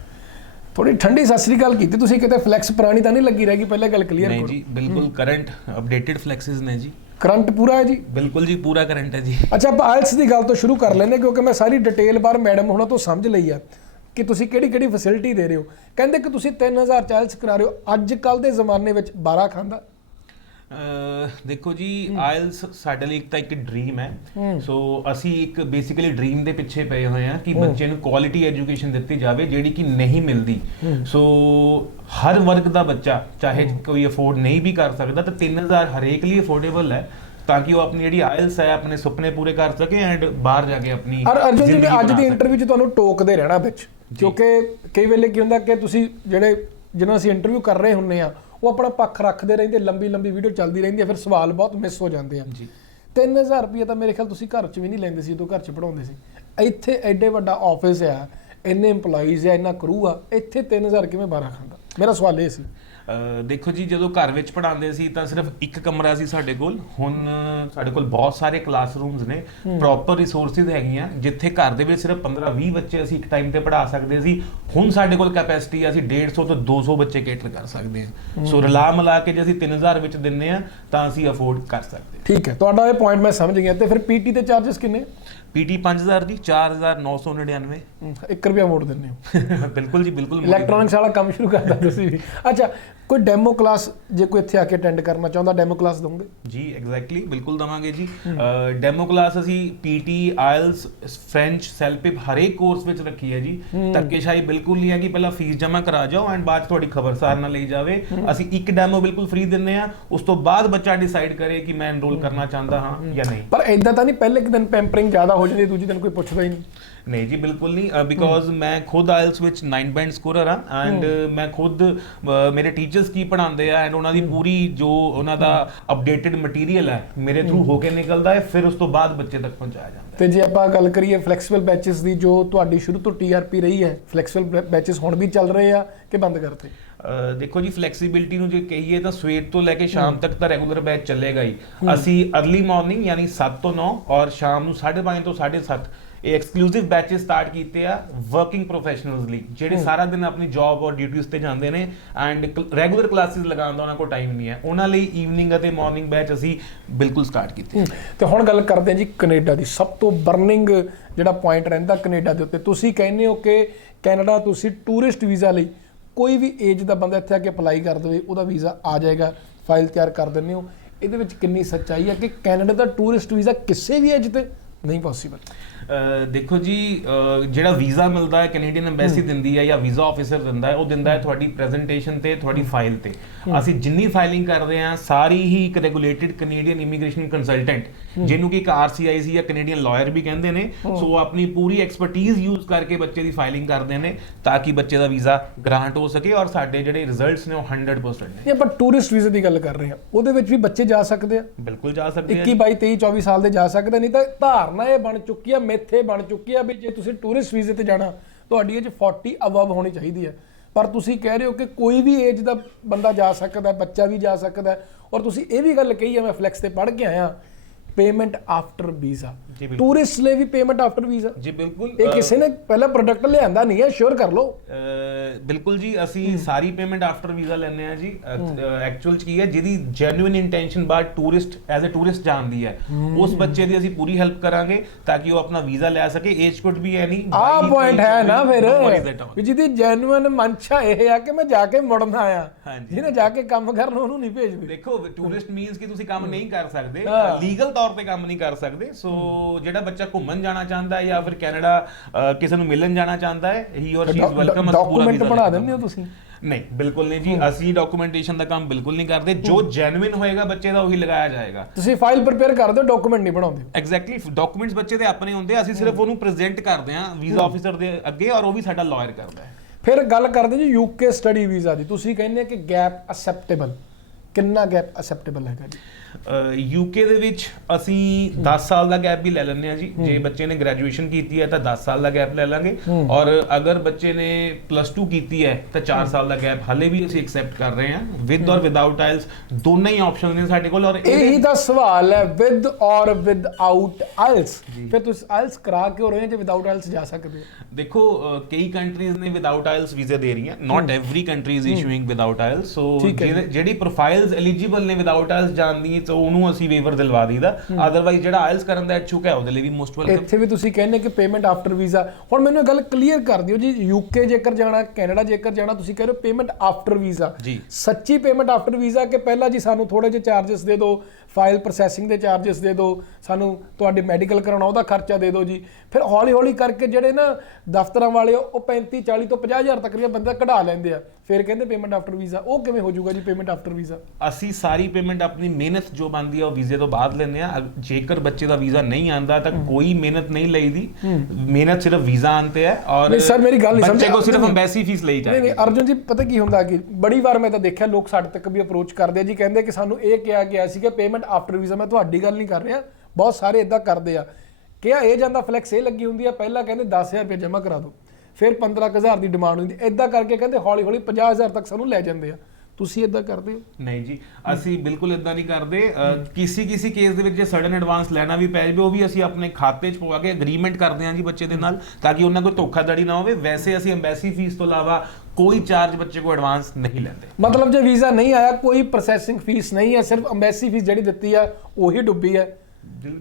ਥੋੜੀ ਠੰਡੀ ਸਤਿ ਸ੍ਰੀ ਅਕਾਲ ਕੀਤੀ। ਤੁਸੀਂ ਕਿਤੇ ਫਲੈਕਸ ਪੁਰਾਣੀ ਤਾਂ ਨਹੀਂ ਲੱਗੀ ਰਹਿ ਗਈ ਪਹਿਲਾਂ ਗੱਲ ਕਲੀਅਰ ਨਹੀਂ ਕਰੋ। ਜੀ ਬਿਲਕੁਲ ਕਰੰਟ ਅਪਡੇਟਡ ਫਲੈਕਸਿਸ ਨੇ ਜੀ। ਕਰੰਟ ਪੂਰਾ ਹੈ ਜੀ? ਬਿਲਕੁਲ ਜੀ ਪੂਰਾ ਕਰੰਟ ਹੈ ਜੀ। ਅੱਛਾ ਆਪਾਂ ਆਇਲਸ ਦੀ ਗੱਲ ਤੋਂ ਸ਼ੁਰੂ ਕਰ ਹਾਂ ਕਿਉਂਕਿ ਮੈਂ ਸਾਰੀ ਡਿਟੇਲ ਬਾਰ ਮੈਡਮ ਹੁਣਾਂ ਤੋਂ ਸਮਝ ਲਈ ਆ। ਕਿ ਤੁਸੀਂ ਕਿਹੜੀ ਕਿਹੜੀ ਫੈਸਿਲਿਟੀ ਦੇ ਰਹੇ ਹੋ? ਕਹਿੰਦੇ ਕਿ ਤੁਸੀਂ 3000 ਚਾਇਲਸ ਕਰਾ ਰਹੇ ਹੋ। ਅੱਜ ਕੱਲ ਦੇ ਜ਼ਮਾਨੇ ਵਿੱਚ 12 ਖਾਂਦਾ। ਦੇਖੋ ਜੀ ਆਇਲਸ ਸਾਡੇ ਲਈ ਇੱਕ ਤਾਂ ਇੱਕ ਡ੍ਰੀਮ ਹੈ। ਸੋ ਅਸੀਂ ਇੱਕ ਬੇਸਿਕਲੀ ਡ੍ਰੀਮ ਦੇ ਪਿੱਛੇ ਪਏ ਹੋਏ ਹਾਂ ਕਿ ਬੱਚੇ ਨੂੰ ਕੁਆਲਿਟੀ ਐਜੂਕੇਸ਼ਨ ਦਿੱਤੀ ਜਾਵੇ ਜਿਹੜੀ ਕਿ ਨਹੀਂ ਮਿਲਦੀ। ਸੋ ਹਰ ਵਰਗ ਦਾ ਬੱਚਾ ਚਾਹੇ ਕੋਈ ਅਫੋਰਡ ਨਹੀਂ ਵੀ ਕਰ ਸਕਦਾ ਤਾਂ 3000 ਹਰੇਕ ਲਈ ਅਫੋਰਡੇਬਲ ਹੈ ਤਾਂ ਕਿ ਉਹ ਆਪਣੀ ਜਿਹੜੀ ਆਇਲਸ ਹੈ ਆਪਣੇ ਸੁਪਨੇ ਪੂਰੇ ਕਰ ਸਕੇ ਐਂਡ ਬਾਹਰ ਜਾ ਕੇ ਆਪਣੀ ਅਰਜੁਨ ਜੀ ਅੱਜ ਦੀ। ਇੰਟਰਵਿਊ 'ਚ ਤੁਹਾਨੂੰ ਟੋਕਦੇ ਰਹਿਣਾ ਵਿੱਚ। ਕਿਉਂਕਿ ਕਈ ਵੇਲੇ ਕੀ ਹੁੰਦਾ ਕਿ ਤੁਸੀਂ ਜਿਹੜੇ ਜਿਹਨਾਂ ਅਸੀਂ ਇੰਟਰਵਿਊ ਕਰ ਰਹੇ ਹੁੰਨੇ ਆ ਉਹ ਆਪਣਾ ਪੱਖ ਰੱਖਦੇ ਰਹਿੰਦੇ ਲੰਬੀ ਲੰਬੀ ਵੀਡੀਓ ਚੱਲਦੀ ਰਹਿੰਦੀ ਹੈ ਫਿਰ ਸਵਾਲ ਬਹੁਤ ਮਿਸ ਹੋ ਜਾਂਦੇ ਆ। ਜੀ। 3000 ਰੁਪਏ ਤਾਂ ਮੇਰੇ ਖਿਆਲ ਤੁਸੀਂ ਘਰ 'ਚ ਵੀ ਨਹੀਂ ਲੈਂਦੇ ਸੀ ਜਦੋਂ ਘਰ 'ਚ ਪੜਾਉਂਦੇ ਸੀ। ਇੱਥੇ ਐਡੇ ਵੱਡਾ ਆਫਿਸ ਆ ਇੰਨੇ EMPLOYEES ਆ ਇੰਨਾ ਕਰੂ ਆ ਇੱਥੇ 3000 ਕਿਵੇਂ 12 ਖਾਂਦਾ? ਮੇਰਾ ਸਵਾਲ ਇਹ ਸੀ। ਦੇਖੋ ਜੀ ਜਦੋਂ ਘਰ ਵਿੱਚ ਪੜਾਉਂਦੇ ਸੀ ਤਾਂ ਸਿਰਫ ਇੱਕ ਕਮਰਾ ਸੀ ਸਾਡੇ ਕੋਲ। ਹੁਣ ਸਾਡੇ ਕੋਲ ਬਹੁਤ ਸਾਰੇ ਕਲਾਸਰੂਮਸ ਨੇ। ਪ੍ਰੋਪਰ ਰਿਸੋਰਸਿਸ ਹੈਗੀਆਂ ਜਿੱਥੇ ਘਰ ਦੇ ਵਿੱਚ ਸਿਰਫ 15-20 ਬੱਚੇ ਅਸੀਂ ਇੱਕ ਟਾਈਮ ਤੇ ਪੜਾ ਸਕਦੇ ਸੀ। ਹੁਣ ਸਾਡੇ ਕੋਲ ਕੈਪੈਸਿਟੀ ਅਸੀਂ 150 ਤੋਂ 200 ਬੱਚੇ ਕੇਟਰ ਕਰ ਸਕਦੇ ਹਾਂ। ਸੋ ਰਲਾ ਮਿਲਾ ਕੇ ਜੇ ਅਸੀਂ 3000 ਵਿੱਚ ਦਿੰਨੇ ਆ ਤਾਂ ਅਸੀਂ ਅਫੋਰਡ ਕਰ ਸਕਦੇ ਠੀਕ ਹੈ ਤੁਹਾਡਾ ਇਹ ਪੁਆਇੰਟ ਮੈਂ ਸਮਝ ਗਿਆ। ਤੇ ਫਿਰ ਪੀਟੀ ਦੇ ਚਾਰजेस ਕਿੰਨੇ? ਪੀਟੀ 5000 ਦੀ 4999 1 ਰੁਪਿਆ ਮੋੜ ਦਿੰਦੇ ਹੋ। ਬਿਲਕੁਲ ਜੀ ਬਿਲਕੁਲ ਇਲੈਕਟ੍ਰੋਨਿਕਸ ਵਾਲਾ ਕੰਮ ਸ਼ੁਰੂ ਕਰਦਾ ਤੁਸੀਂ ਵੀ। ਅੱਛਾ ਕੋਈ ਡੈਮੋ ਕਲਾਸ ਜੇ ਕੋਈ ਇੱਥੇ ਆ ਕੇ ਅਟੈਂਡ ਕਰਨਾ ਚਾਹੁੰਦਾ ਡੈਮੋ ਕਲਾਸ ਦੋਗੇ ਜੀ ਐਗਜ਼ੈਕਟਲੀ ਬਿਲਕੁਲ ਦਵਾਂਗੇ ਜੀ। ਡੈਮੋ ਕਲਾਸ ਅਸੀਂ ਪੀਟੀ ਆਇਲਸ ਫ੍ਰੈਂਚ ਸੈਲਪਿਪ ਹਰੇਕ ਕੋਰਸ ਵਿੱਚ ਰੱਖੀ ਹੈ ਜੀ। ਧੱਕੇਸ਼ਾਹੀ ਬਿਲਕੁਲ ਨਹੀਂ ਹੈ ਕਿ ਪਹਿਲਾਂ ਫੀਸ ਜਮ੍ਹਾਂ ਕਰਾ ਜਾਓ ਐਂਡ ਬਾਅਦ ਤੁਹਾਡੀ ਖਬਰਸਾਰ ਨਾ ਲਈ ਜਾਵੇ। ਅਸੀਂ ਇੱਕ ਡੈਮੋ ਬਿਲਕੁਲ ਫ੍ਰੀ ਦਿੰਨੇ ਆ ਉਸ ਤੋਂ ਬਾਅਦ ਬੱਚਾ ਡਿਸਾਈਡ ਕਰੇ ਕਿ ਮੈਂ ਐਨਰੋਲ ਕਰਨਾ ਚਾਹੁੰਦਾ ਹਾਂ ਜਾਂ ਨਹੀਂ। ਪਰ ਇਦਾਂ ਤਾਂ ਨਹੀਂ ਪਹਿਲੇ ਇੱਕ ਦਿਨ ਪੈਂਪਰਿੰਗ ਜ਼ਿਆਦਾ ਹੋ ਜਾਂਦੀ ਦੂਜੇ ਦਿਨ ਕੋਈ ਪੁੱਛਦਾ ਹੀ ਨਹੀਂ। ਨਹੀਂ ਜੀ ਬਿਲਕੁਲ ਨਹੀਂ। ਬਿਕੋਜ਼ ਮੈਂ ਖੁਦ ਆਇਲਸ ਵਿੱਚ 9 ਬੈਂਡ ਸਕੋਰਰ ਆ ਐਂਡ ਮੈਂ ਖੁਦ ਮੇਰੇ ਟੀਚਰਸ ਕੀ ਪੜਾਉਂਦੇ ਆ ਐਂਡ ਉਹਨਾਂ ਦੀ ਪੂਰੀ ਜੋ ਉਹਨਾਂ ਦਾ ਅਪਡੇਟਡ ਮਟੀਰੀਅਲ ਹੈ ਮੇਰੇ ਥਰੂ ਹੋ ਕੇ ਨਿਕਲਦਾ ਹੈ ਫਿਰ ਉਸ ਤੋਂ ਬਾਅਦ ਬੱਚੇ ਤੱਕ ਪਹੁੰਚਾਇਆ ਜਾਂਦਾ ਤੇ ਜੇ ਆਪਾਂ ਗੱਲ ਕਰੀਏ ਫਲੈਕਸੀਬਲ ਬੈਚਸ ਦੀ ਜੋ ਤੁਹਾਡੀ ਸ਼ੁਰੂ ਤੋਂ ਟੀਆਰਪੀ ਰਹੀ ਹੈ ਫਲੈਕਸੀਬਲ ਬੈਚਸ ਹੁਣ ਵੀ ਚੱਲ ਰਹੇ ਆ ਕਿ ਬੰਦ ਕਰਤੇ? ਦੇਖੋ ਜੀ ਫਲੈਕਸੀਬਿਲਟੀ ਨੂੰ ਜੇ ਕਹੀਏ ਤਾਂ ਸਵੇਰ ਤੋਂ ਲੈ ਕੇ ਸ਼ਾਮ ਤੱਕ ਤਾਂ ਰੈਗੂਲਰ ਬੈਚ ਚੱਲੇਗਾ ਹੀ। ਅਸੀਂ अर्ਲੀ ਮਾਰਨਿੰਗ ਯਾਨੀ 7 ਤੋਂ 9 ਔਰ ਸ਼ਾਮ ਨੂੰ 5:30 ਤੋਂ 7:30 ਇਹ ਐਕਸਕਲੂਸਿਵ ਬੈਚਸ ਸਟਾਰਟ ਕੀਤੇ ਆ ਵਰਕਿੰਗ ਪ੍ਰੋਫੈਸ਼ਨਲਸ ਲਈ ਜਿਹੜੇ ਸਾਰਾ ਦਿਨ ਆਪਣੀ ਜੌਬ ਔਰ ਡਿਊਟੀਆਂ ਤੇ ਜਾਂਦੇ ਨੇ ਐਂਡ ਰੈਗੂਲਰ ਕਲਾਸਿਸ ਲਗਾਉਣ ਦਾ ਉਹਨਾਂ ਕੋਲ ਟਾਈਮ ਨਹੀਂ ਹੈ। ਉਹਨਾਂ ਲਈ ਈਵਨਿੰਗ ਅਤੇ ਮਾਰਨਿੰਗ ਬੈਚ ਅਸੀਂ ਬਿਲਕੁਲ ਸਟਾਰਟ ਕੀਤੇ ਤੇ ਹੁਣ ਗੱਲ ਕਰਦੇ ਹਾਂ ਜੀ ਕੈਨੇਡਾ ਦੀ। ਸਭ ਤੋਂ ਬਰਨਿੰਗ ਜਿਹੜਾ ਪੁਆਇੰਟ ਰਹਿੰਦਾ ਕੈਨੇਡਾ ਦੇ ਉੱਤੇ। ਤੁਸੀਂ ਕਹਿੰਦੇ ਹੋ ਕਿ ਕੈਨੇਡਾ ਤੁਸੀਂ ਟੂਰਿਸਟ ਵੀਜ਼ਾ ਲਈ ਕੋਈ ਵੀ ਏਜ ਦਾ ਬੰਦਾ ਇੱਥੇ ਆ ਕੇ ਅਪਲਾਈ ਕਰ ਦੇਵੇ ਉਹਦਾ ਵੀਜ਼ਾ ਆ ਜਾਏਗਾ ਫਾਈਲ ਤਿਆਰ ਕਰ ਦਿੰਦੇ ਹੋ। ਇਹਦੇ ਵਿੱਚ ਕਿੰਨੀ ਸੱਚਾਈ ਹੈ ਕਿ ਕੈਨੇਡਾ ਦਾ ਟੂਰਿਸਟ ਵੀਜ਼ਾ ਕਿਸੇ ਵੀ ਏਜ ਤੇ ਨਹੀਂ ਪੋਸੀਬਲ ਦੇਖੋ ਜੀ ਜਿਹੜਾ ਵੀਜ਼ਾ ਮਿਲਦਾ ਹੈ ਕੈਨੇਡੀਅਨ ਐਮਬੈਸੀ ਦਿੰਦੀ ਹੈ ਜਾਂ ਵੀਜ਼ਾ ਆਫੀਸਰ ਦਿੰਦਾ ਹੈ ਉਹ ਦਿੰਦਾ ਹੈ ਤੁਹਾਡੀ ਪ੍ਰੈਜੈਂਟੇਸ਼ਨ ਤੇ ਤੁਹਾਡੀ ਫਾਈਲ ਤੇ। ਅਸੀਂ ਜਿੰਨੀ ਫਾਈਲਿੰਗ ਕਰਦੇ ਹਾਂ ਸਾਰੀ ਹੀ ਇੱਕ ਰੈਗੂਲੇਟਿਡ ਕੈਨੇਡੀਅਨ ਇਮੀਗ੍ਰੇਸ਼ਨ ਕੰਸਲਟੈਂਟ ਜਿਹਨੂੰ ਕਿ ਇੱਕ ਆਰਸੀਆਈਸੀ ਜਾਂ ਕੈਨੇਡੀਅਨ ਲਾਇਰ ਵੀ ਕਹਿੰਦੇ ਨੇ। ਸੋ ਉਹ ਆਪਣੀ ਪੂਰੀ ਐਕਸਪਰਟਿਜ਼ ਯੂਜ਼ ਕਰਕੇ ਬੱਚੇ ਦੀ ਫਾਈਲਿੰਗ ਕਰਦੇ ਨੇ ਤਾਂ ਕਿ ਬੱਚੇ ਦਾ ਵੀਜ਼ਾ ਗ੍ਰਾਂਟ ਹੋ ਸਕੇ ਔਰ ਸਾਡੇ ਜਿਹੜੇ ਰਿਜ਼ਲਟਸ ਨੇ ਉਹ 100% ਨੇ। ਜੇ ਆਪਾਂ ਟੂਰਿਸਟ ਵੀਜ਼ੇ ਦੀ ਗੱਲ ਕਰ ਰਹੇ ਹਾਂ। ਉਹਦੇ ਵਿੱਚ ਵੀ ਬੱਚੇ ਜਾ ਸਕਦੇ ਆ। ਬਿਲਕੁਲ ਜਾ ਸਕਦੇ 21 ਆ 22 23 24 ਸਾਲ ਦੇ ਜਾ ਸਕਦੇ ਨਹੀਂ ਤਾਂ ਧਾਰਨਾ ਇਹ ਬਣ ਚੁੱਕੀ ਆ ਇੱਥੇ ਬਣ ਚੁੱਕੀ ਆ ਵੀ ਜੇ ਤੁਸੀਂ ਟੂਰਿਸਟ ਵੀਜ਼ੇ ਤੇ ਜਾਣਾ, ਤੁਹਾਡੀ ਏਜ 40 ਅਬਵ ਹੋਣੀ ਚਾਹੀਦੀ ਹੈ ਪਰ ਤੁਸੀਂ ਕਹਿ ਰਹੇ ਹੋ ਕਿ ਕੋਈ ਵੀ ਏਜ ਦਾ ਬੰਦਾ ਜਾ ਸਕਦਾ, ਬੱਚਾ ਵੀ ਜਾ ਸਕਦਾ, ਔਰ ਤੁਸੀਂ ਇਹ ਵੀ ਗੱਲ ਕਹੀ ਹੈ ਮੈਂ ਫਲੈਕਸ ਤੇ ਪੜ੍ਹ ਕੇ ਆਇਆ ਪੇਮੈਂਟ ਆਫਟਰ ਵੀਜ਼ਾ ਜੀ, ਬਿਲਕੁਲ। ਟੂਰਿਸਟ ਲਈ ਵੀ ਪੇਮੈਂਟ ਆਫਟਰ ਵੀਜ਼ਾ ਜੀ ਬਿਲਕੁਲ ਇਹ ਕਿਸੇ ਨੇ ਪਹਿਲਾਂ ਪ੍ਰੋਡਕਟ ਲਿਆਂਦਾ ਨਹੀਂ ਹੈ ਸ਼ੋਰ ਕਰ ਲਓ। ਬਿਲਕੁਲ ਜੀ ਅਸੀਂ ਸਾਰੀ ਪੇਮੈਂਟ ਆਫਟਰ ਵੀਜ਼ਾ ਲੈਂਦੇ ਆ ਜੀ। ਐਕਚੁਅਲ ਚ ਕੀ ਹੈ ਜਿਹਦੀ ਜੈਨੂਇਨ ਇੰਟੈਂਸ਼ਨ ਬਾਅਦ ਟੂਰਿਸਟ ਐਜ਼ ਅ ਟੂਰਿਸਟ ਜਾਂਦੀ ਹੈ। ਉਸ ਬੱਚੇ ਦੀ ਅਸੀਂ ਪੂਰੀ ਹੈਲਪ ਕਰਾਂਗੇ ਤਾਂ ਕਿ ਉਹ ਆਪਣਾ ਵੀਜ਼ਾ ਲੈ ਸਕੇ। ਏਜ ਕੁਡ ਵੀ ਐਨੀ ਆਹ ਪੁਆਇੰਟ ਹੈ ਨਾ ਫਿਰ ਵੀ ਜਿਹਦੀ ਜੈਨੂਇਨ ਮਨਸ਼ਾ ਇਹ ਆ ਕਿ ਮੈਂ ਜਾ ਕੇ ਮੁੜਨਾ ਆ। ਜਿਹਨੇ ਜਾ ਕੇ ਕੰਮ ਕਰਨਾ ਉਹਨੂੰ ਨਹੀਂ ਭੇਜਦੇ। ਦੇਖੋ ਟੂਰਿਸਟ ਮੀਨਸ ਕਿ ਤੁਸੀਂ ਕੰਮ ਨਹੀਂ ਕਰ ਸਕਦੇ। ਲੀਗਲ ਤੌਰ ਤੇ ਕੰਮ ਨਹੀਂ ਕਰ ਸਕਦੇ। ਸੋ ਜਿਹੜਾ ਬੱਚਾ ਘੁੰਮਣ ਜਾਣਾ ਚਾਹੁੰਦਾ ਹੈ ਜਾਂ ਫਿਰ ਕੈਨੇਡਾ ਕਿਸੇ ਨੂੰ ਮਿਲਣ ਜਾਣਾ ਚਾਹੁੰਦਾ ਹੈ ਹੀ ਔਰ ਸ਼ੀ ਇਜ਼ ਵੈਲਕਮ ਡਾਕੂਮੈਂਟ ਬਣਾ ਦਿੰਦੇ ਹੋ ਤੁਸੀਂ? ਨਹੀਂ ਬਿਲਕੁਲ ਨਹੀਂ ਜੀ ਅਸੀਂ ਡਾਕੂਮੈਂਟੇਸ਼ਨ ਦਾ ਕੰਮ ਬਿਲਕੁਲ ਨਹੀਂ ਕਰਦੇ। ਜੋ ਜੈਨੂਇਨ ਹੋਏਗਾ ਬੱਚੇ ਦਾ ਉਹੀ ਲਗਾਇਆ ਜਾਏਗਾ। ਤੁਸੀਂ ਫਾਈਲ ਪ੍ਰਿਪੇਅਰ ਕਰਦੇ ਹੋ ਡਾਕੂਮੈਂਟ ਨਹੀਂ ਬਣਾਉਂਦੇ। ਐਗਜ਼ੈਕਟਲੀ ਡਾਕੂਮੈਂਟਸ ਬੱਚੇ ਦੇ ਆਪਣੇ ਹੁੰਦੇ ਅਸੀਂ ਸਿਰਫ ਉਹਨੂੰ ਪ੍ਰੈਜ਼ੈਂਟ ਕਰਦੇ ਆ ਵੀਜ਼ਾ ਆਫੀਸਰ ਦੇ ਅੱਗੇ ਔਰ ਉਹ ਵੀ ਸਾਡਾ ਲਾਇਰ ਕਰਦਾ ਹੈ। ਫਿਰ ਗੱਲ ਕਰਦੇ ਜੀ ਯੂਕੇ ਸਟੱਡੀ ਵੀਜ਼ਾ ਦੀ। ਤੁਸੀਂ ਕਹਿੰਦੇ ਕਿ ਗੈਪ ਅਸੈਪਟੇਬਲ ਕਿੰਨਾ ਗੈਪ ਅਸੈਪਟੇਬਲ ਹੈਗਾ ਜੀ? ਯੂਕੇ ਦੇ ਵਿੱਚ ਅਸੀਂ 10 ਸਾਲ ਦਾ ਗੈਪ ਵੀ ਲੈ ਲੈਂਦੇ ਆ ਜੀ। ਜੇ ਬੱਚੇ ਨੇ ਗ੍ਰੈਜੂਏਸ਼ਨ ਕੀਤੀ ਹੈ ਤਾਂ 10 ਸਾਲ ਦਾ ਗੈਪ ਲੈ ਲਾਂਗੇ। ਔਰ ਅਗਰ ਬੱਚੇ ਨੇ ਪਲੱਸ 2 ਕੀਤੀ ਹੈ ਤਾਂ 4 ਸਾਲ ਦਾ ਗੈਪ ਹਲੇ ਵੀ ਅਸੀਂ ਐਕਸੈਪਟ ਕਰ ਰਹੇ ਹਾਂ। ਵਿਦ ਔਰ ਵਿਦਆਊਟ ਆਇਲਸ ਦੋਨੋਂ ਹੀ ਆਪਸ਼ਨ ਨੇ ਸਾਡੇ ਕੋਲ। ਔਰ ਇਹੀ ਤਾਂ ਸਵਾਲ ਹੈ ਵਿਦ ਔਰ ਵਿਦਆਊਟ ਆਇਲਸ ਫਿਰ ਤੁਸੀਂ ਆਇਲਸ ਕਰਾ ਕੇ ਹੋ ਰਹੇ ਜੇ ਵਿਦਆਊਟ ਆਇਲਸ ਜਾ ਸਕਦੇ ਹੋ? ਦੇਖੋ ਕਈ ਕੰਟਰੀਜ਼ ਨੇ ਵਿਦਆਊਟ ਆਇਲਸ ਵੀਜ਼ਾ ਦੇ ਰਹੀਆਂ। Not every country is issuing without IELTS so. ਜਿਹੜੀ ਪ੍ਰੋਫਾਈਲਸ ਐਲੀਜੀਬਲ ਨੇ ਵਿਦਆਊਟ ਆਇਲਸ ਜਾਣ ਦੀ ਤਾਂ ਉਹਨੂੰ ਅਸੀਂ ਵੇਵਰ ਦਿਲਵਾ ਦਈਦਾ। ਅਦਰਵਾਈਜ਼ ਜਿਹੜਾ ਆਇਲਸ ਕਰਨ ਦਾ ਇਛੁਕ ਹੈ ਉਹਦੇ ਲਈ ਵੀ ਮੋਸਟ ਵੈਲਕਮ ਇੱਥੇ ਵੀ ਤੁਸੀਂ ਕਹਿੰਦੇ ਕਿ ਪੇਮੈਂਟ ਆਫਟਰ ਵੀਜ਼ਾ ਹੁਣ ਮੈਨੂੰ ਇਹ ਗੱਲ ਕਲੀਅਰ ਕਰ ਦਿਓ ਜੀ ਯੂਕੇ ਜੇਕਰ ਜਾਣਾ ਕੈਨੇਡਾ ਜੇਕਰ ਜਾਣਾ ਤੁਸੀਂ ਕਹਿ ਰਹੇ ਹੋ ਪੇਮੈਂਟ ਆਫਟਰ ਵੀਜ਼ਾ। ਸੱਚੀ ਪੇਮੈਂਟ ਆਫਟਰ ਵੀਜ਼ਾ ਕਿ ਪਹਿਲਾਂ ਜੀ ਸਾਨੂੰ ਥੋੜੇ ਜਿਹੇ ਚਾਰजेस ਦੇ ਦਿਓ ਫਾਈਲ ਪ੍ਰੋਸੈਸਿੰਗ ਦੇ ਚਾਰजेस ਦੇ ਦਿਓ ਸਾਨੂੰ ਤੁਹਾਡੇ ਮੈਡੀਕਲ ਕਰਾਉਣਾ ਉਹਦਾ ਖਰਚਾ ਦੇ ਦਿਓ ਜੀ। ਫਿਰ ਹੌਲੀ ਹੌਲੀ ਕਰਕੇ ਜਿਹੜੇ ਨਾ ਦਫ਼ਤਰਾਂ ਵਾਲੇ ਉਹ 35 40 ਤੋਂ 50 ਹਜ਼ਾਰ ਤੱਕ ਦੀਆਂ ਬੰਦਾ ਕਢਾ ਲੈਂਦੇ ਆ। ਫਿਰ ਕਹਿੰਦੇ ਪੇਮੈਂਟ ਆਫਟਰ ਵੀਜ਼ਾ ਉਹ ਕਿਵੇਂ ਹੋ ਜਾਊਗਾ ਜੀ ਪੇਮੈਂਟ ਆਫਟਰ ਵੀਜ਼ਾ ਅਸੀਂ ਸਾਰੀ ਪੇਮੈਂਟ ਆਪਣੀ ਮਿਹਨਤ ਜੋ ਬਣਦੀ ਹੈ ਉਹ ਵੀਜ਼ੇ ਤੋਂ ਬਾਅਦ ਲੈਂਦੇ ਆ। ਜੇਕਰ ਬੱਚੇ ਦਾ ਵੀਜ਼ਾ ਨਹੀਂ ਆਂਦਾ ਤਾਂ ਕੋਈ ਮਿਹਨਤ ਨਹੀਂ ਲਈਦੀ। ਮਿਹਨਤ ਸਿਰਫ ਵੀਜ਼ਾ ਆਂਤੇ ਹੈ ਔਰ ਨਹੀਂ sir, ਮੇਰੀ ਗੱਲ ਨਹੀਂ ਬੱਚੇ ਸਮਝੇ। ਕੋ ਸਿਰਫ ਅੰਬੈਸੀ ਫੀਸ ਲਈ ਨਹੀਂ ਜਾਏਗੀ ਨਹੀਂ ਅਰਜੁਨ ਜੀ ਪਤਾ ਕੀ ਹੁੰਦਾ ਕਿ ਬੜੀ ਵਾਰ ਮੈਂ ਤਾਂ ਦੇਖਿਆ ਲੋਕ ਸਾਡੇ ਤੱਕ ਵੀ ਅਪਰੋਚ ਕਰਦੇ ਆ ਜੀ ਕਹਿੰਦੇ ਕਿ ਸਾਨੂੰ ਇਹ ਕਿਹਾ ਗਿਆ ਸੀ ਕਿ ਪੇਮੈਂਟ ਆਫਟਰ ਵੀਜ਼ਾ ਮੈਂ ਤੁਹਾਡੀ ਗੱਲ ਨਹੀਂ ਕਰ ਰਿਹਾ। ਬਹੁਤ ਸਾਰੇ ਇਦਾਂ ਕਰਦੇ ਆ। ਕਿਹਾ ਇਹ ਜਾਂਦਾ ਫਲੈਕਸ ਇਹ ਲੱਗੀ ਹੁੰਦੀ ਆ, ਪਹਿਲਾਂ ਕਹਿੰਦੇ 10000 ਰੁਪਏ ਜਮ੍ਹਾਂ ਕਰਾ ਦਿਓ ਫਿਰ 15000 ਦੀ ਡਿਮਾਂਡ ਹੁੰਦੀ। ਇਦਾਂ ਕਰਕੇ ਕਹਿੰਦੇ ਹੌਲੀ ਹੌਲੀ 50000 ਤੱਕ ਸਾਨੂੰ ਲੈ ਜਾਂਦੇ ਆ। ਤੁਸੀਂ ਇਦਾਂ ਕਰਦੇ ਹੋ? ਨਹੀਂ ਜੀ, ਅਸੀਂ ਬਿਲਕੁਲ ਇਦਾਂ ਨਹੀਂ ਕਰਦੇ। ਕਿਸੇ ਕਿਸੇ ਕੇਸ ਦੇ ਵਿੱਚ ਜੇ ਸਡਨ ਐਡਵਾਂਸ ਲੈਣਾ ਵੀ ਪੈ ਜਾਵੇ, ਉਹ ਵੀ ਅਸੀਂ ਆਪਣੇ ਖਾਤੇ 'ਚ ਪਵਾ ਕੇ ਐਗਰੀਮੈਂਟ ਕਰਦੇ ਹਾਂ ਜੀ ਬੱਚੇ ਦੇ ਨਾਲ, ਤਾਂ ਕਿ ਉਹਨਾਂ ਕੋਈ ਧੋਖਾਧੜੀ ਨਾ ਹੋਵੇ। ਵੈਸੇ ਅਸੀਂ ਐਮਬੈਸੀ ਫੀਸ ਤੋਂ ਇਲਾਵਾ ਕੋਈ ਚਾਰਜ ਬੱਚੇ ਕੋ ਐਡਵਾਂਸ ਨਹੀਂ ਲੈਂਦੇ। ਮਤਲਬ ਜੇ ਵੀਜ਼ਾ ਨਹੀਂ ਆਇਆ ਕੋਈ ਪ੍ਰੋਸੈਸਿੰਗ ਫੀਸ ਨਹੀਂ ਹੈ ਸਿਰਫ ਅੰਬੈਸੀ ਫੀਸ ਜਿਹੜੀ ਦਿੱਤੀ ਆ ਉਹੀ ਡੁੱਬੀ ਹੈ।